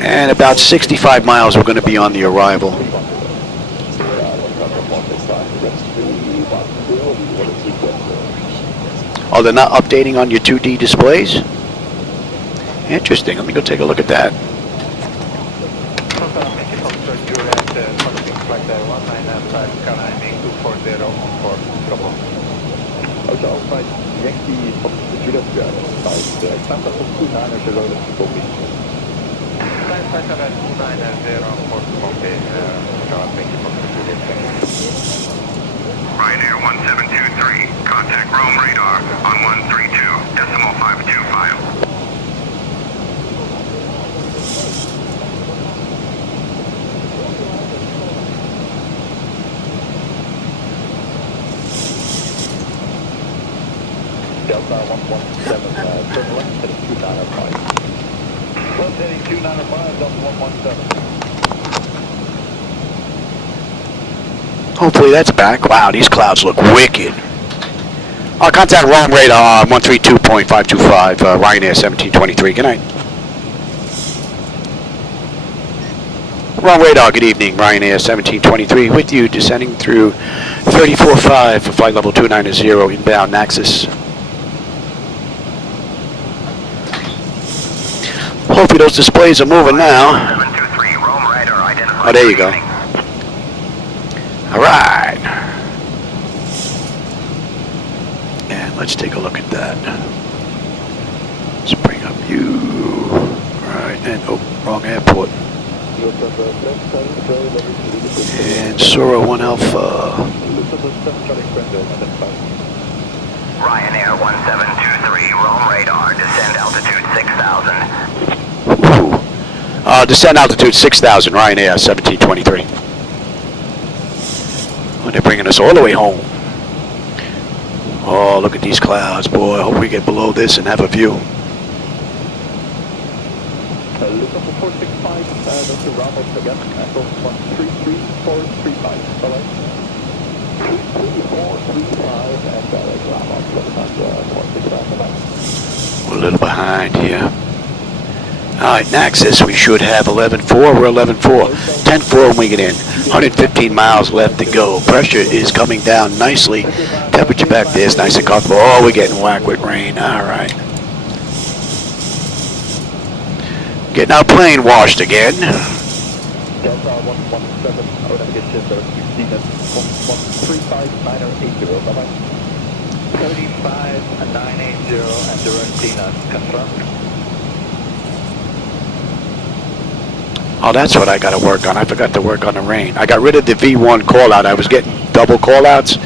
And about 65 miles we're going to be on the arrival. Oh, they're not updating on your 2D displays? Interesting. Let me go take a look at that. Ryanair 1723, contact Rome radar on 132.525. Delta 117, turn left heading 295. Left heading 295, Delta 117. Hopefully that's back. Wow, these clouds look wicked. Contact Rome radar 132.525, Ryanair 1723. Good night. Rome radar, good evening. Ryanair 1723 with you, descending through 34.5 for flight level 290 inbound Naxos. Hopefully those displays are moving now. Oh, there you go. All right. And let's take a look at that. Let's bring up you. All right, and oh, wrong airport. And Sora 1 Alpha. Ryanair 1723, Rome radar, descend altitude 6,000. Ooh. Descend altitude 6,000, Ryanair 1723. Oh, they're bringing us all the way home. Oh, look at these clouds, boy. I hope we get below this and have a view. Look up for 465, that's the Ramos again, Echo 133.435, alright? 33435, and Ramos, 465. We're a little behind here. Alright, in access we should have 11.4. We're 11.4. 10.4 when we get in. 115 miles left to go. Pressure is coming down nicely. Temperature back there is nice and comfortable. Oh, we're getting whacked with rain. Alright. Getting our plane washed again. Delta 117, our navigation there, 16 at 135.980, bye-bye. 35.980 and the run Tina, confirmed. Oh, that's what I got to work on. I forgot to work on the rain. I got rid of the V1 call-out. I was getting double call-outs.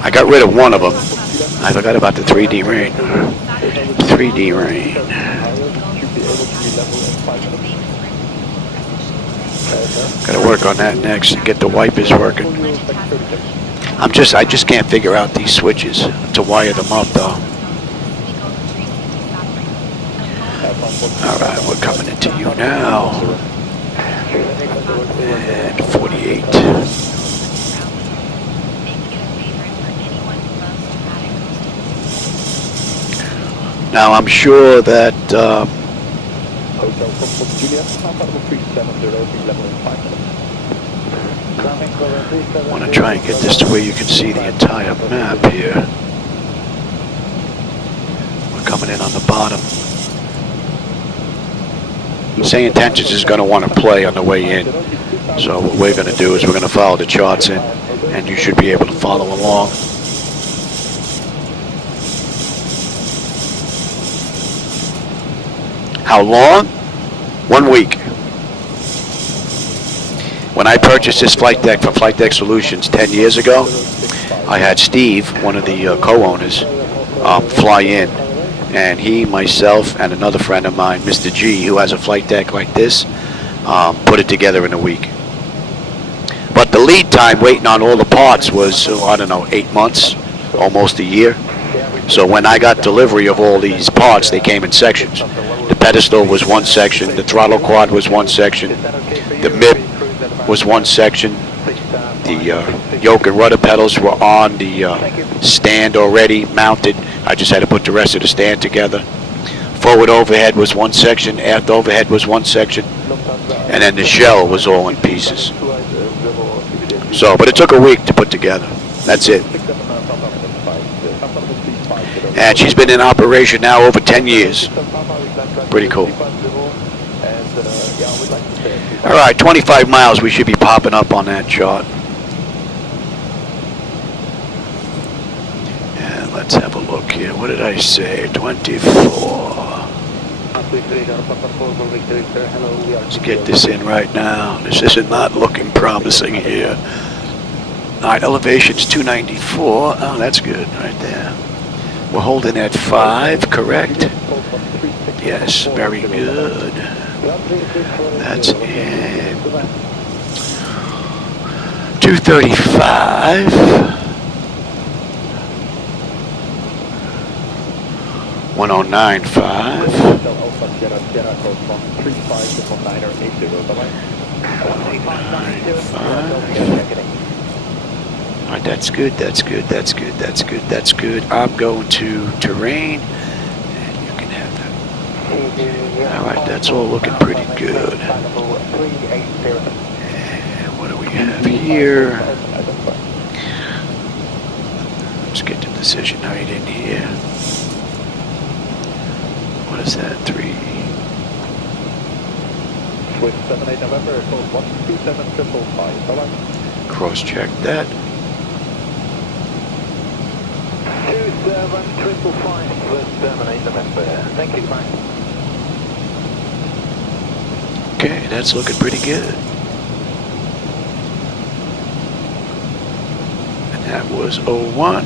I got rid of one of them. I forgot about the 3D rain. 3D rain. Got to work on that next and get the wipers working. I just can't figure out these switches to wire them up though. All right, we're coming into you now. And 48. Now I'm sure that I want to try and get this to where you can see the entire map here. We're coming in on the bottom. SayIntentions is going to want to play on the way in. So what we're going to do is we're going to follow the charts in, and you should be able to follow along. How long? 1 week. When I purchased this flight deck from Flightdeck Solutions 10 years ago, I had Steve, one of the co-owners, fly in. And he, myself, and another friend of mine, Mr. G, who has a flight deck like this, put it together in a week. But the lead time waiting on all the parts was, I don't know, 8 months, almost a year. So when I got delivery of all these parts, they came in sections. The pedestal was one section, the throttle quad was one section, the MIP was one section, the yoke and rudder pedals were on the stand already mounted. I just had to put the rest of the stand together. Forward overhead was one section, aft overhead was one section, and then the shell was all in pieces. So, but it took a week to put together. That's it. And she's been in operation now over 10 years. Pretty cool. All right, 25 miles, we should be popping up on that chart. And let's have a look here. What did I say? 24. Let's get this in right now. This is not looking promising here. All right, elevation's 294. Oh, that's good right there. We're holding at 5, correct? Yes, very good. That's in 235. 1095. 195. All right, that's good, that's good, that's good, that's good, that's good. I'm going to terrain, and you can have that. All right, that's all looking pretty good. And what do we have here? Let's get the decision height in here. What is that, 3? Switch 78 November, code 127555, bye-bye. Cross-check that. 27555, Switch 78 November, thank you, bye. Okay, that's looking pretty good. And that was 01.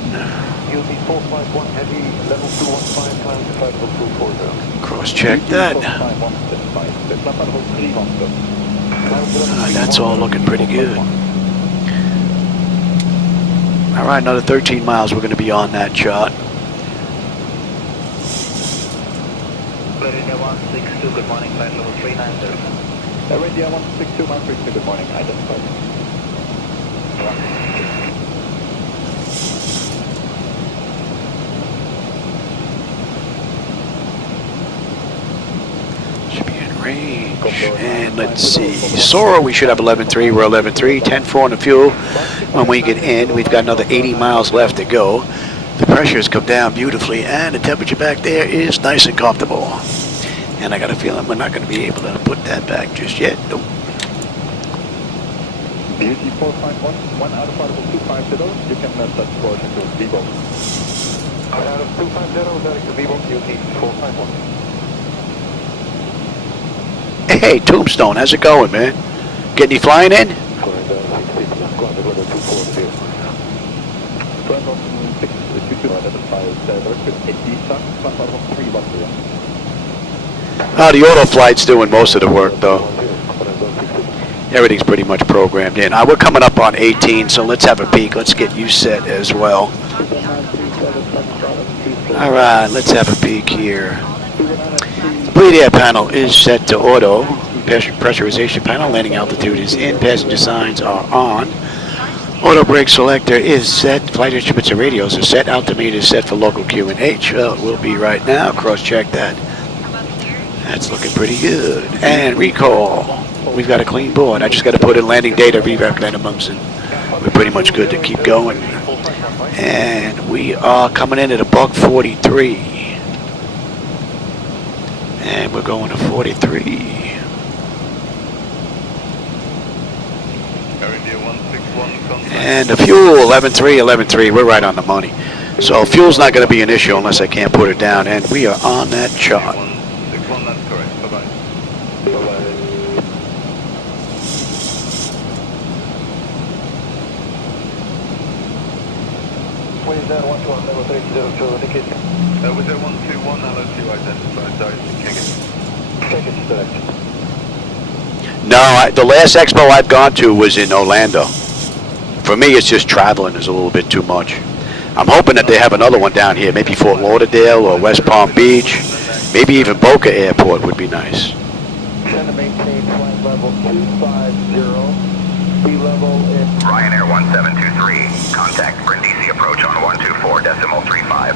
UB 451 heavy, level 215, climb to flight level 240. Cross-check that. That's all looking pretty good. All right, another 13 miles. We're going to be on that chart. India 162, good morning, flight level 390. India 162, my frequency, good morning, identified. range. And let's see. Sora, we should have 11.3. We're 11.3. 10.4 on the fuel. When we get in, we've got another 80 miles left to go. The pressure has come down beautifully, and the temperature back there is nice and comfortable. And I got a feeling we're not going to be able to put that back just yet. Nope. Beauty 451, 1 out of particle 250, you can touch course into Zibo. 1 out of 250, direct to Zibo, beauty 451. Hey, Tombstone, how's it going, man? Getting any flying in? The auto flight's doing most of the work, though. Everything's pretty much programmed in. We're coming up on 18, so let's have a peek. Let's get you set as well. All right, let's have a peek here. The bleed air panel is set to auto. Pressurization panel, landing altitude is in. Passenger signs are on. Auto brake selector is set. Flight instruments and radios are set. Altimeter is set for local QNH. Well, it will be right now. Cross-check that. That's looking pretty good. And recall. We've got a clean board. I just got to put in landing data, rev minimums, and we're pretty much good to keep going. And we are coming in at a buck 43. And we're going to 43. And the fuel, 11.3, 11.3. We're right on the money. So fuel's not going to be an issue unless I can't put it down. And we are on that chart. That's correct. Bye-bye. Bye-bye. What is that 121 level 302 indicating? Was there 121 hello to identify? Sorry, check it direct. No, the last expo I've gone to was in Orlando. For me, it's just traveling is a little bit too much. I'm hoping that they have another one down here, maybe Fort Lauderdale or West Palm Beach, maybe even Boca Airport would be nice. Send to maintain flight level 250, sea level in... Ryanair 1723, contact Brindisi approach on 124.35.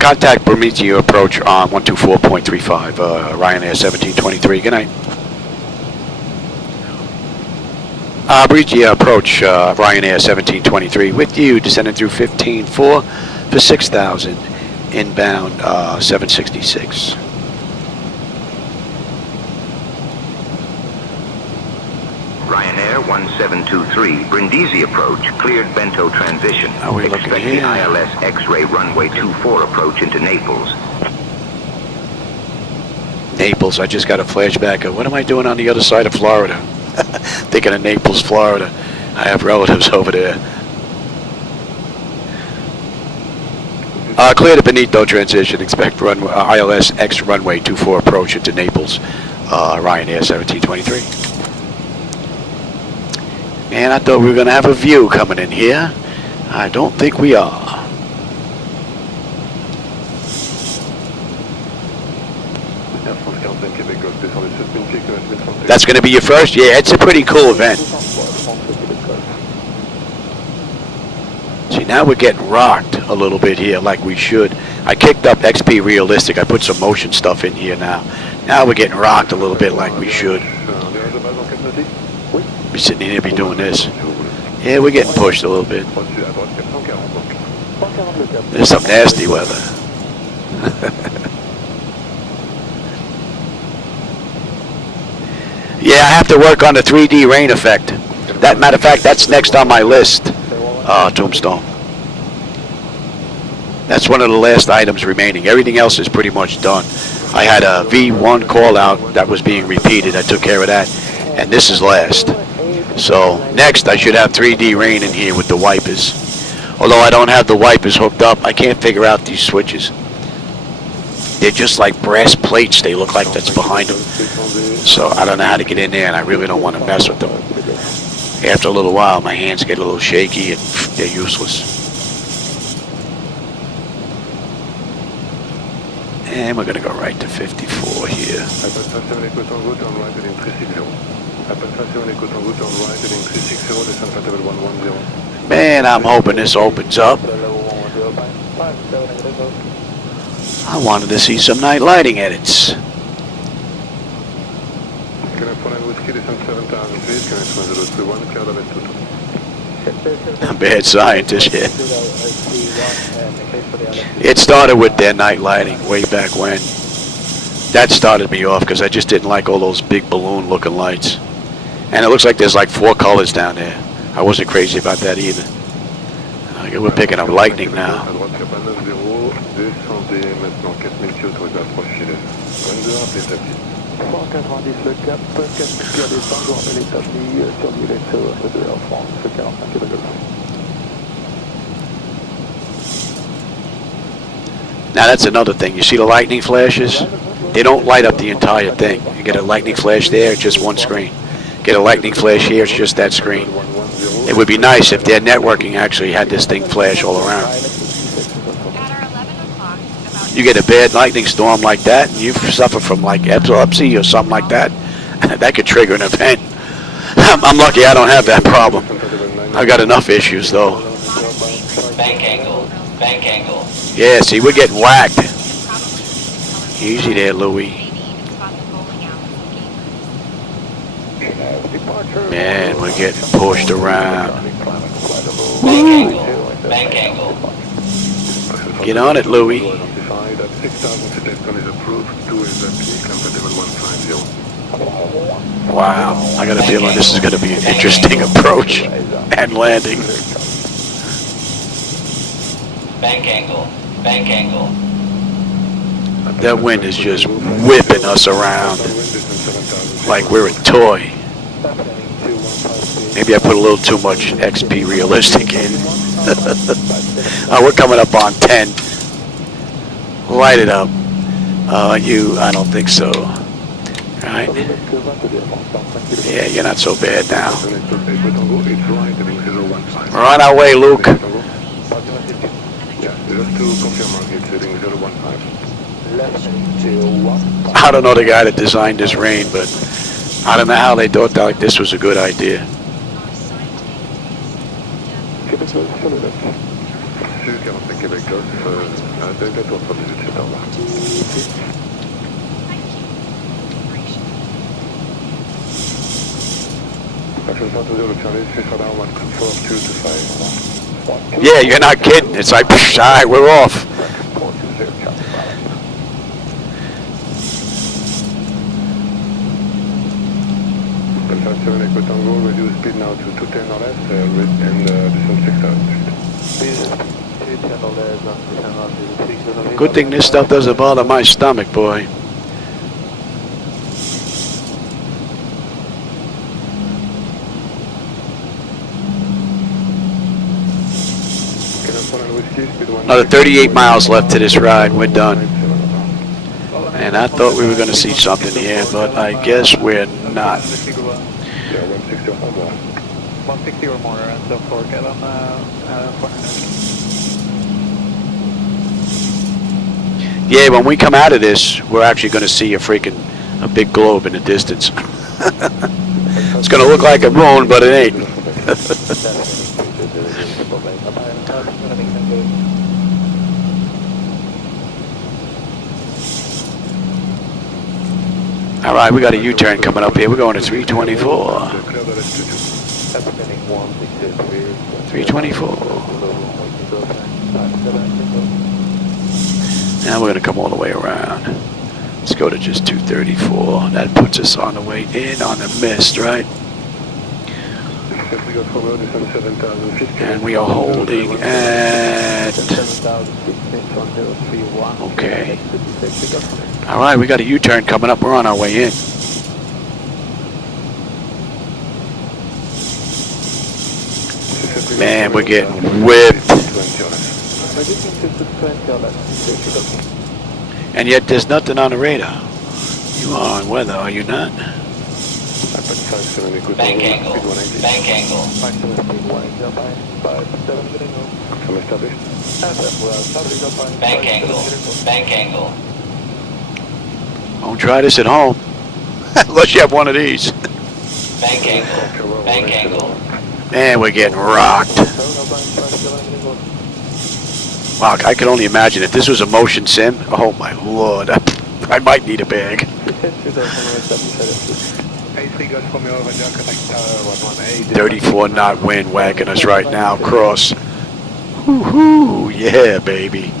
Contact Brindisi approach on 124.35, Ryanair 1723, good night. Brindisi approach, Ryanair 1723 with you, descending through 15.4 for 6,000, inbound 766. Ryanair 1723, Brindisi approach, cleared Bento transition. Are we looking Expect here? the ILS X-ray runway 24 approach into Naples. Naples, I just got a flashback of what am I doing on the other side of Florida? Thinking of Naples, Florida. I have relatives over there. Clear the Benito transition. Expect ILS X runway 24 approach into Naples. Ryanair 1723. Man, I thought we were going to have a view coming in here. I don't think we are. That's going to be your first? Yeah, it's a pretty cool event. See, now we're getting rocked a little bit here like we should. I kicked up XP Realistic. I put some motion stuff in here now. Now we're getting rocked a little bit like we should. Be sitting here, be doing this. Yeah, we're getting pushed a little bit. There's some nasty weather. Yeah, I have to work on the 3D rain effect. That matter of fact, that's next on my list. Tombstone. That's one of the last items remaining. Everything else is pretty much done. I had a V1 call out that was being repeated. I took care of that. And this is last. So next I should have 3D rain in here with the wipers. Although I don't have the wipers hooked up, I can't figure out these switches. They're just like brass plates, they look like that's behind them. So I don't know how to get in there, and I really don't want to mess with them. After a little while, my hands get a little shaky and they're useless. And we're going to go right to 54 here. Man, I'm hoping this opens up. I wanted to see some night lighting edits. A bad scientist here. It started with their night lighting way back when. That started me off because I just didn't like all those big balloon looking lights. And it looks like there's like 4 colors down there. I wasn't crazy about that either. We're picking up lightning now. Now that's another thing. You see the lightning flashes? They don't light up the entire thing. You get a lightning flash there, it's just one screen. Get a lightning flash here, it's just that screen. It would be nice if their networking actually had this thing flash all around. You get a bad lightning storm like that, and you suffer from like epilepsy or something like that, that could trigger an event. I'm lucky I don't have that problem. I've got enough issues though. Bank angle. Bank angle. Yeah, see, we're getting whacked. Easy there, Louie. Man, we're getting pushed around. Bank angle. Bank angle. Get on it, Louie. Wow, I got a feeling this is going to be an interesting approach and landing. Bank angle. Bank angle. That wind is just whipping us around like we're a toy. Maybe I put a little too much XP realistic in. Oh, we're coming up on 10. Light it up. I don't think so. Right? Yeah, you're not so bad now. We're on our way, Luke. I don't know the guy that designed this rain, but I don't know how they thought that this was a good idea. Yeah, you're not kidding. It's like, all right, we're off. Reduce speed now to 210 or less and descend 6,000 feet. Good thing this stuff doesn't bother my stomach, boy. Another 38 miles left to this ride. We're done. And I thought we were going to see something here, but I guess we're not. 160 or more, and don't forget on 400. Yeah, when we come out of this, we're actually going to see a big globe in the distance. It's going to look like a moon, but it ain't. All right, we got a U-turn coming up here. We're going to 324. 324. Now we're going to come all the way around. Let's go to just 234. That puts us on the way in on the mist, right? And we are holding at... Okay. All right, we got a U-turn coming up. We're on our way in. Man, we're getting whipped. And yet there's nothing on the radar. You are on weather, are you not? Bank angle. Bank angle. Bank angle. Bank angle. Don't try this at home. Unless you have one of these. Bank angle. Bank angle. Man, we're getting rocked. Wow, I can only imagine if this was a motion sim. Oh my lord, I might need a bag. 34 knot wind whacking us right now across. Woohoo! Yeah, baby.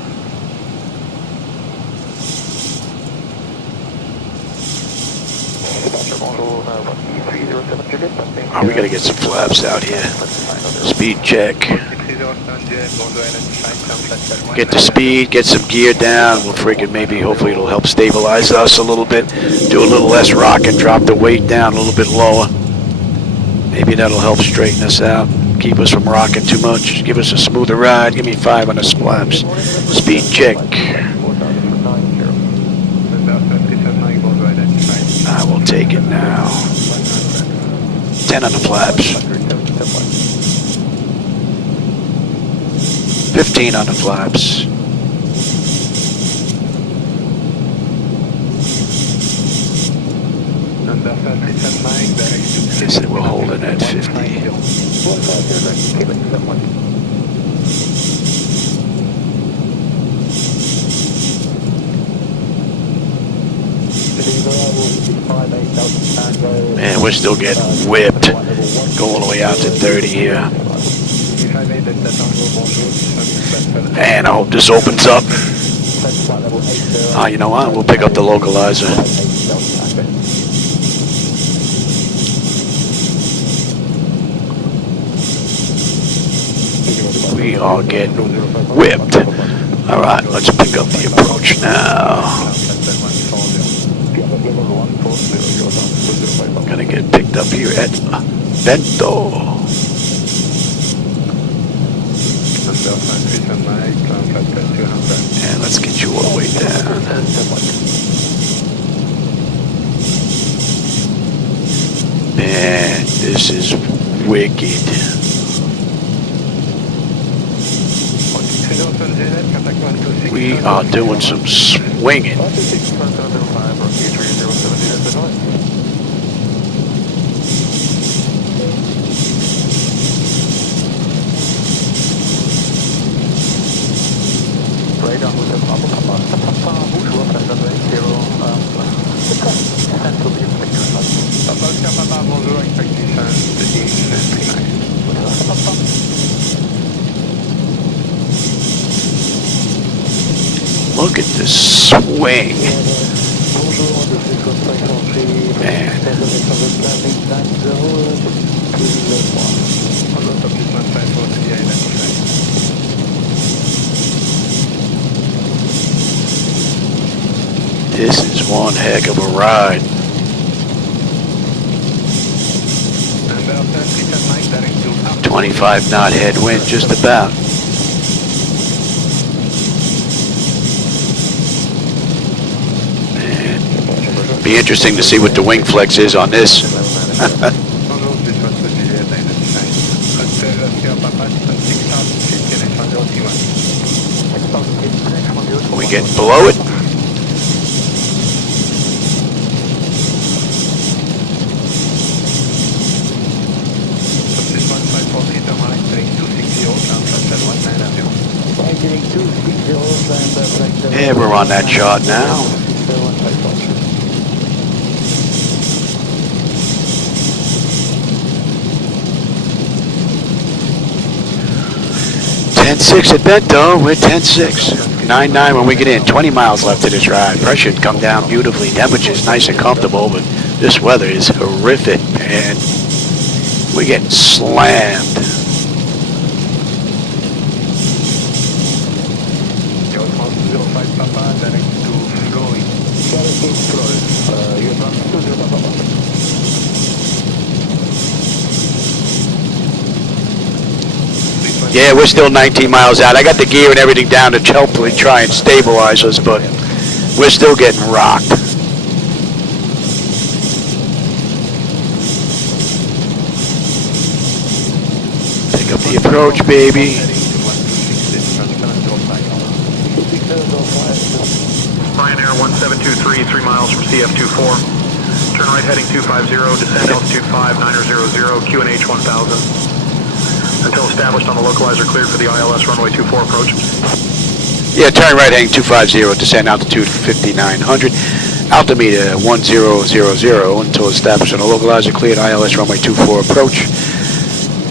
Oh, we gotta get some flaps out here. Speed check. Get the speed, get some gear down. We'll freaking maybe, hopefully it'll help stabilize us a little bit. Do a little less rock and drop the weight down a little bit lower. Maybe that'll help straighten us out. Keep us from rocking too much. Give us a smoother ride. Give me 5 on the flaps. Speed check. I will take it now. 10 on the flaps. 15 on the flaps. Guess that we're holding at 50. Man, we're still getting whipped. Go all the way out to 30 here. And I hope this opens up. You know what? We'll pick up the localizer. We are getting whipped. Alright, let's pick up the approach now. Gonna get picked up here at Vento. And let's get you all the way down. Man, this is wicked. We are doing some swinging. Look at this swing. Man. This is one heck of a ride. And 25 knot headwind, just about. Be interesting to see what the wing flex is on this. Are we getting below it? Yeah, we're on that chart now. .6 at Bento, we're 10.6. 9.9 when we get in. 20 miles left to this ride. Pressure should come down beautifully. Temperature's nice and comfortable, but this weather is horrific, man. We're getting slammed. Yeah, we're still 19 miles out. I got the gear and everything down to hopefully try and stabilize us, but we're still getting rocked. Pick up the approach, baby. Ryanair 1723, 3 miles from CF24. Turn right heading 250, descend altitude 5900, QNH 1000. Until established on the localizer, cleared for the ILS runway 24 approach. Yeah, turn right heading 250, descend altitude 5900. Altimeter 1000 until established on a localizer cleared ILS runway 24 approach.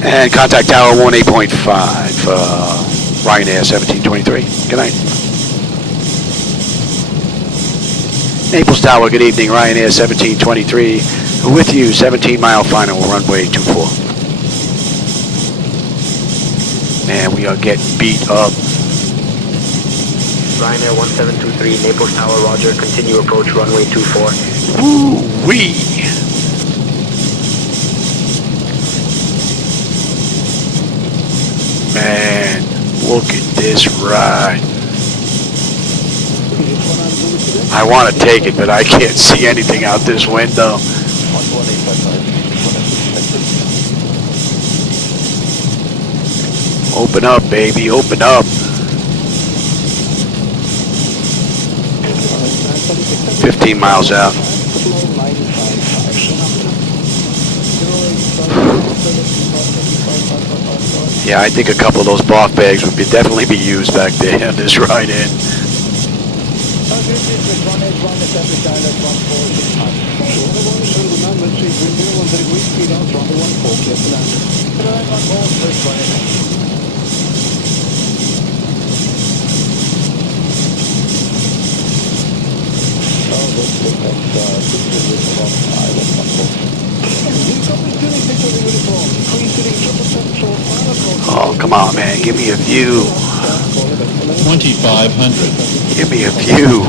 And contact tower 18.5, Ryanair 1723. Good night. Naples Tower, good evening, Ryanair 1723. With you, 17-mile final, runway 24. Man, we are getting beat up. Ryanair 1723, Naples Tower, roger, continue approach runway 24. Woo-wee! Man, look at this ride. I want to take it, but I can't see anything out this window. Open up, baby, open up. 15 miles out. Yeah, I think a couple of those BOF bags would definitely be used back there on this ride in. Oh, come on, man. Give me a view. 2,500. Give me a view.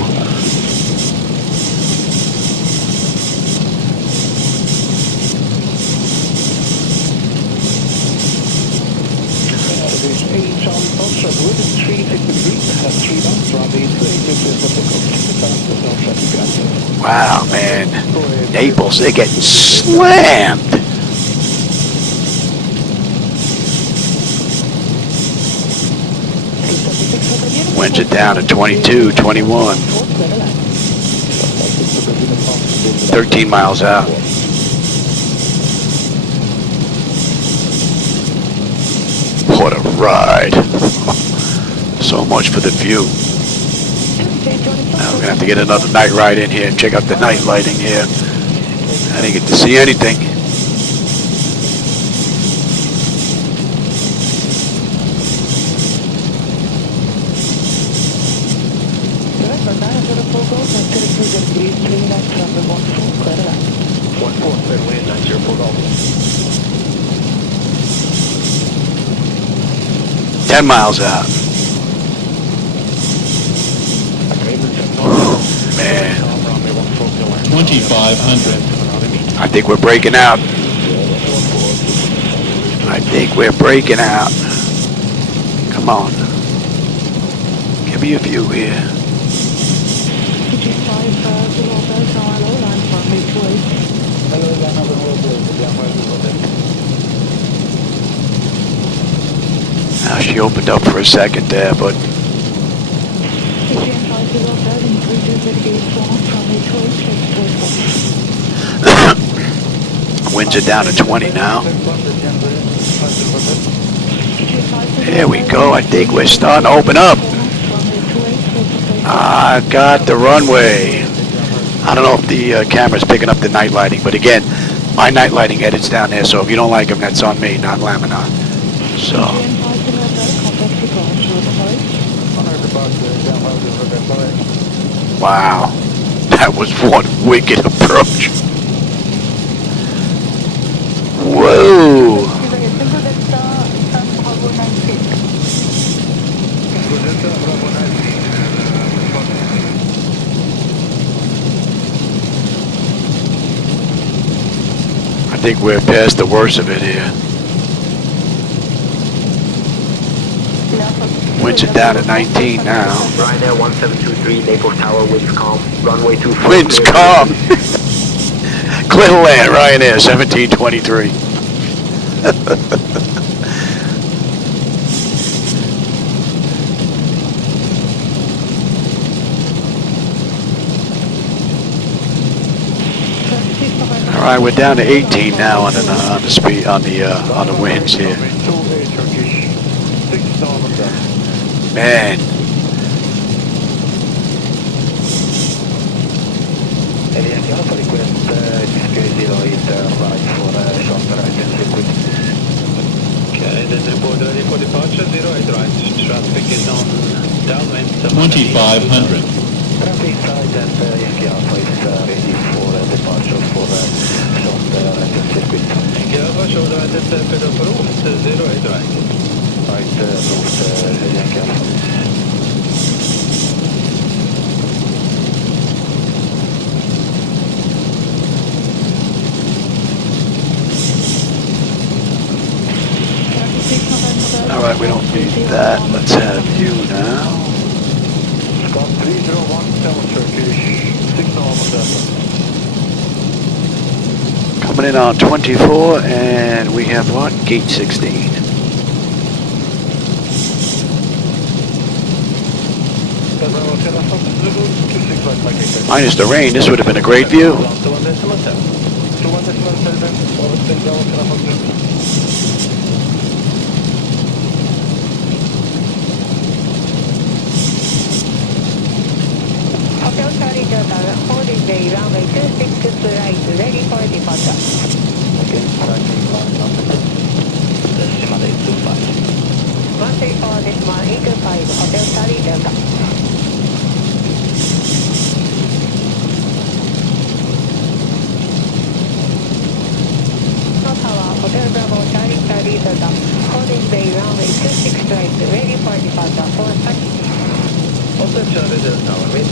Wow, man. Naples, they're getting slammed. Winds are down to 22, 21. 13 miles out. What a ride. So much for the view. Now we're going to have to get another night ride in here and check out the night lighting here. I didn't get to see anything. Golf. 10 miles out. Man. 2,500. I think we're breaking out. I think we're breaking out. Come on. Give me a view here. Now she opened up for a second there, but winds are down to 20 now. There we go. I think we're starting to open up. I got the runway. I don't know if the camera's picking up the night lighting, but again, my night lighting edits down there, so if you don't like them, that's on me, not Laminar. So. Wow. That was one wicked approach. Whoa. I think we're past the worst of it here. Winds are down to 19 now. Ryanair 1723, Naples Tower, winds calm. Runway 24. Winds calm. Clear to land, Ryanair 1723. All right, we're down to 18 now on the speed on the winds here. Man. ready for departure, 08 right. Traffic is on downwind. 2500. Traffic side and Yankee Alpha is ready for departure for Short circuit. Yankee Alpha, short right at circuit approved, 08 right. Right, approved, Yankee Alpha. Alright, we don't need that. Let's have you now. Scott 3017 Turkish, signal on the Coming in on 24, and we have what? Gate 16. Minus the rain, this would have been a great view. Hotel Charlie Delta, holding bay runway 26 right, ready for departure. Okay, tracking line number 10. Decimal 825. 134 decimal 825, Hotel Charlie Delta. No power, Hotel Bravo Charlie Charlie Delta, holding bay runway 26 right, ready for departure for taxi. Hotel Charlie Delta, wind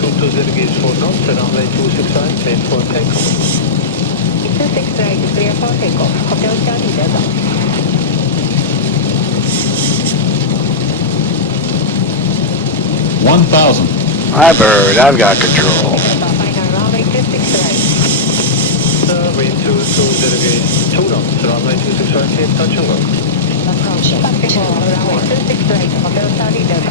220 gauge 4 knots, runway 26 right, clear for takeoff. 26 right, clear for takeoff, Hotel Charlie Delta. 1000. Hi, Bird. I've got control. Final runway 26 right. Wind 220 gauge 2 knots, runway 26 right, clear touch and go. Approaching. Runway 26 right, Hotel Charlie Delta.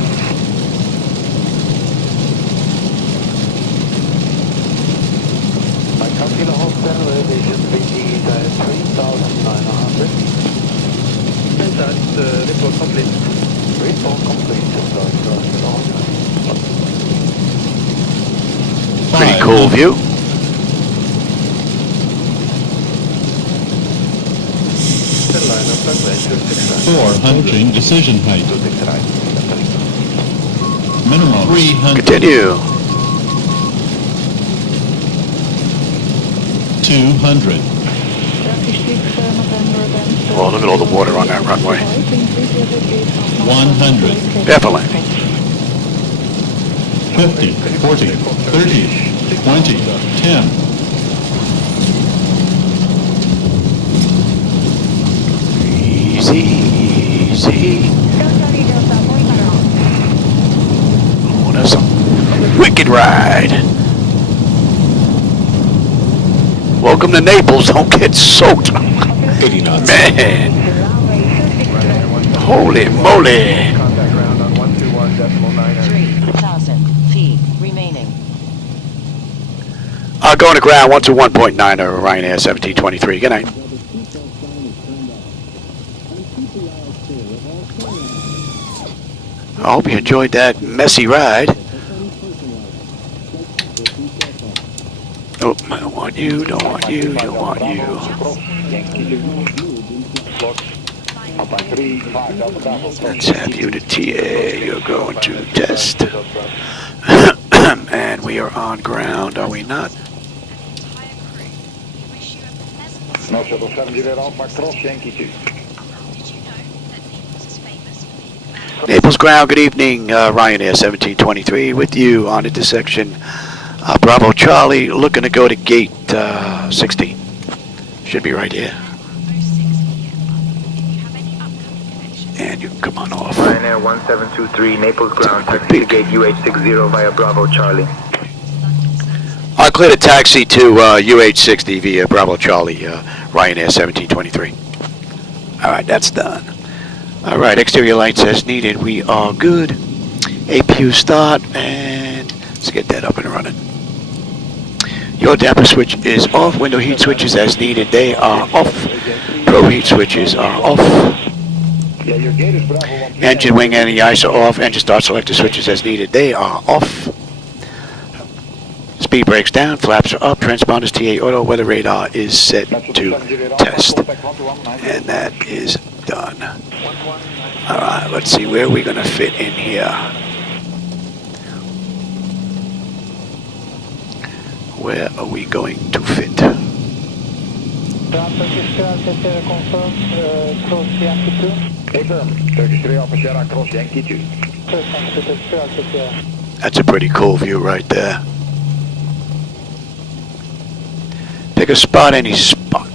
My Kilo Hotel elevation reading is 3,900. That's report complete. Report complete. Pretty cool view. The line of runway 26 right. 400 decision height. 26 right. Minimum 300. Continue. 200. Oh, look at all the water on that runway. 100. Definitely. 50, 40, 30, 20, 10. Easy, easy. Oh, that's a wicked ride. Welcome to Naples. Don't get soaked. 80 knots. Man. Holy moly. Contact ground on 121.9. 3,000 feet remaining. Going to ground 121.9 Ryanair 1723. Good night. I hope you enjoyed that messy ride. Oh, I don't want you, don't want you, don't want you. Let's have you to TA. You're going to test. And we are on ground, are we not? No, shuttle 70 Alpha Cross Yankee 2. Naples ground, good evening, Ryanair 1723 with you on intersection Bravo Charlie, looking to go to gate 16. Should be right here. And you can come on off. Ryanair 1723, Naples ground, taxi to gate UH60 via Bravo Charlie. I'll clear the taxi to UH60 via Bravo Charlie, Ryanair 1723. Alright, that's done. Alright, exterior lights as needed. We are good. APU start, and let's get that up and running. Your damper switch is off. Window heat switches as needed. They are off. Pro heat switches are off. Engine wing and the ice are off. Engine start selector switches as needed. They are off. Speed brakes down. Flaps are up. Transponders TA auto. Weather radar is set to test. And that is done. Alright, let's see where we're gonna fit in here. Where are we going to fit? That's a pretty cool view right there. Pick a spot, any spot.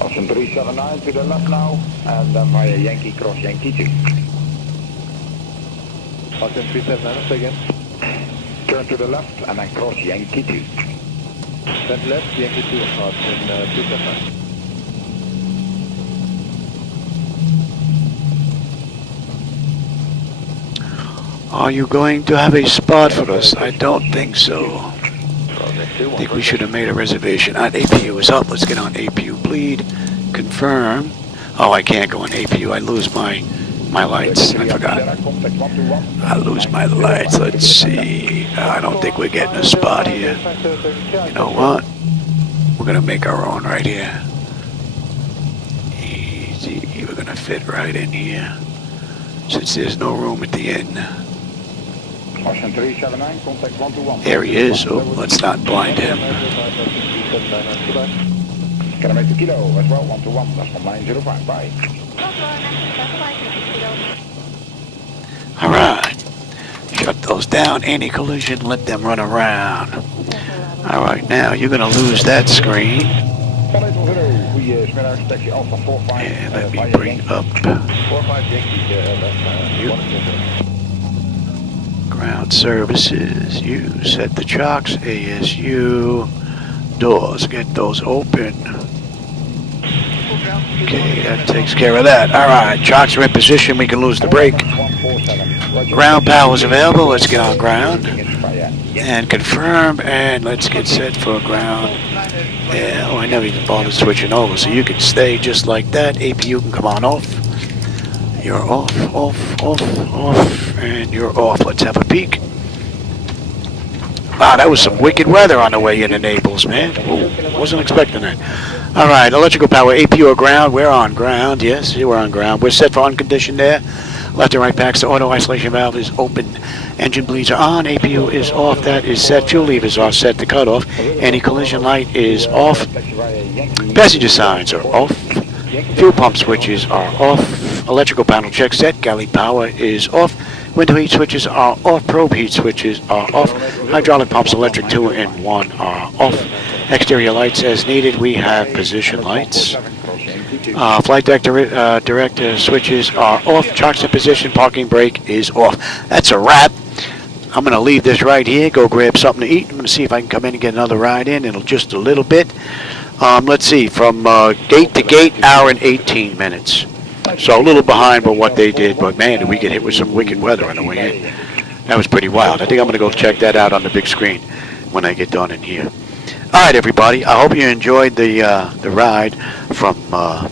Option 379 to the left now, and then via Yankee cross Yankee 2. Option 379 again. Turn to the left and then cross Yankee 2. Then left Yankee 2 option 379. Are you going to have a spot for us? I don't think so. I think we should have made a reservation. APU is up. Let's get on APU bleed. Confirm. Oh, I can't go on APU. I lose my lights. I forgot. I lose my lights. Let's see. I don't think we're getting a spot here. You know what? We're going to make our own right here. Easy. We're going to fit right in here. Since there's no room at the end. There he is. Oh, let's not blind him. Kilometer kilo as well, 121, that's from 905, bye. Alright. Shut those down. Any collision, let them run around. Alright, now you're going to lose that screen. And let me bring up ground services. You set the chocks, ASU. Doors, get those open. Okay, that takes care of that. Alright, chocks are in position, we can lose the brake. Ground power is available, let's get on ground. And confirm, and let's get set for ground. Yeah, oh, I never even bothered switching over, so you can stay just like that. APU can come on off. You're off, off, and you're off. Let's have a peek. Wow, that was some wicked weather on the way into Naples, man. Ooh, wasn't expecting that. All right, electrical power, APU or ground. We're on ground. Yes, we're on ground. We're set for unconditioned there. Left and right packs. The auto isolation valve is open. Engine bleeds are on. APU is off. That is set. Fuel levers are set to cut off. Any collision light is off. Passenger signs are off. Fuel pump switches are off. Electrical panel check set. Galley power is off. Window heat switches are off. Probe heat switches are off. Hydraulic pumps, electric 2 and 1 are off. Exterior lights as needed. We have position lights. Flight deck direct switches are off. Chocks in position. Parking brake is off. That's a wrap. I'm going to leave this right here. Go grab something to eat. I'm going to see if I can come in and get another ride in. It'll just a little bit. Let's see. From gate to gate, hour and 18 minutes. So a little behind by what they did, but man, did we get hit with some wicked weather on the way in. That was pretty wild. I think I'm going to go check that out on the big screen when I get done in here. All right, everybody. I hope you enjoyed the ride from Malta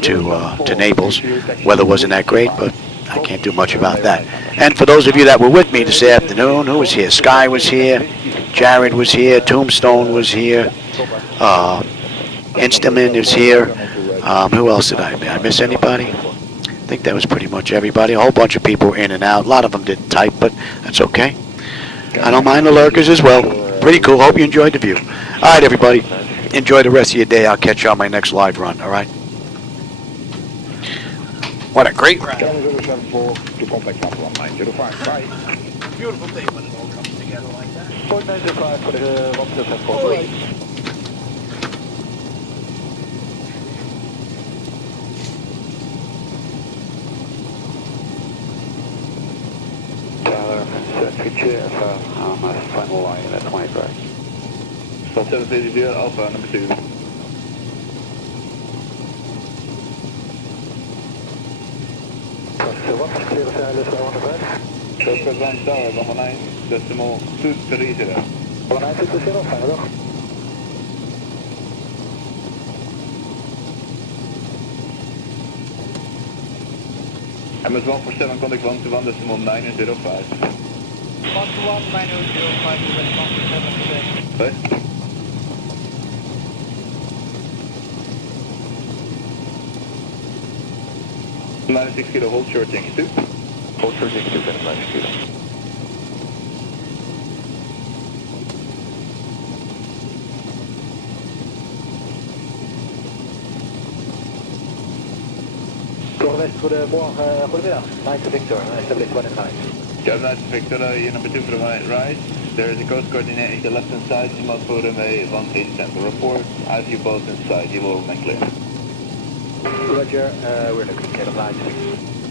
to Naples. Weather wasn't that great, but I can't do much about that. And for those of you that were with me this afternoon, who was here? Sky was here. Jared was here. Tombstone was here. Instamin is here. Who else did I miss anybody? I think that was pretty much everybody. A whole bunch of people were in and out. A lot of them didn't type, but that's okay. I don't mind the lurkers as well. Pretty cool. Hope you enjoyed the view. All right, everybody. Enjoy the rest of your day. I'll catch you on my next live run, all right? What a great ride. Beautiful day when it all comes together like that. 495 for the 107. Future final line, that's my correct. Stop 730 Alpha, number 2. What? Clear the ILS 105? Southwest 1 Tower, 19, decimal 230. 1920, fijne dag. MS1 for 7, contact 121, decimal 905. 121, 905, US 1 for 7 today. Sorry? Minus 6 kilo, hold short, Yankee 2. Hold short, Yankee 2, minus 6 kilo. West, goedemorgen, goedemiddag. 9 to Victor, establish 1 and 9. Yeah, 9 to Victor, you're number 2 for the right. There is a coast coordinating the left hand side, Zibo for runway 18 tempo. Report, I have you both inside, you will remain clear. Roger, we're looking at 9 to Victor.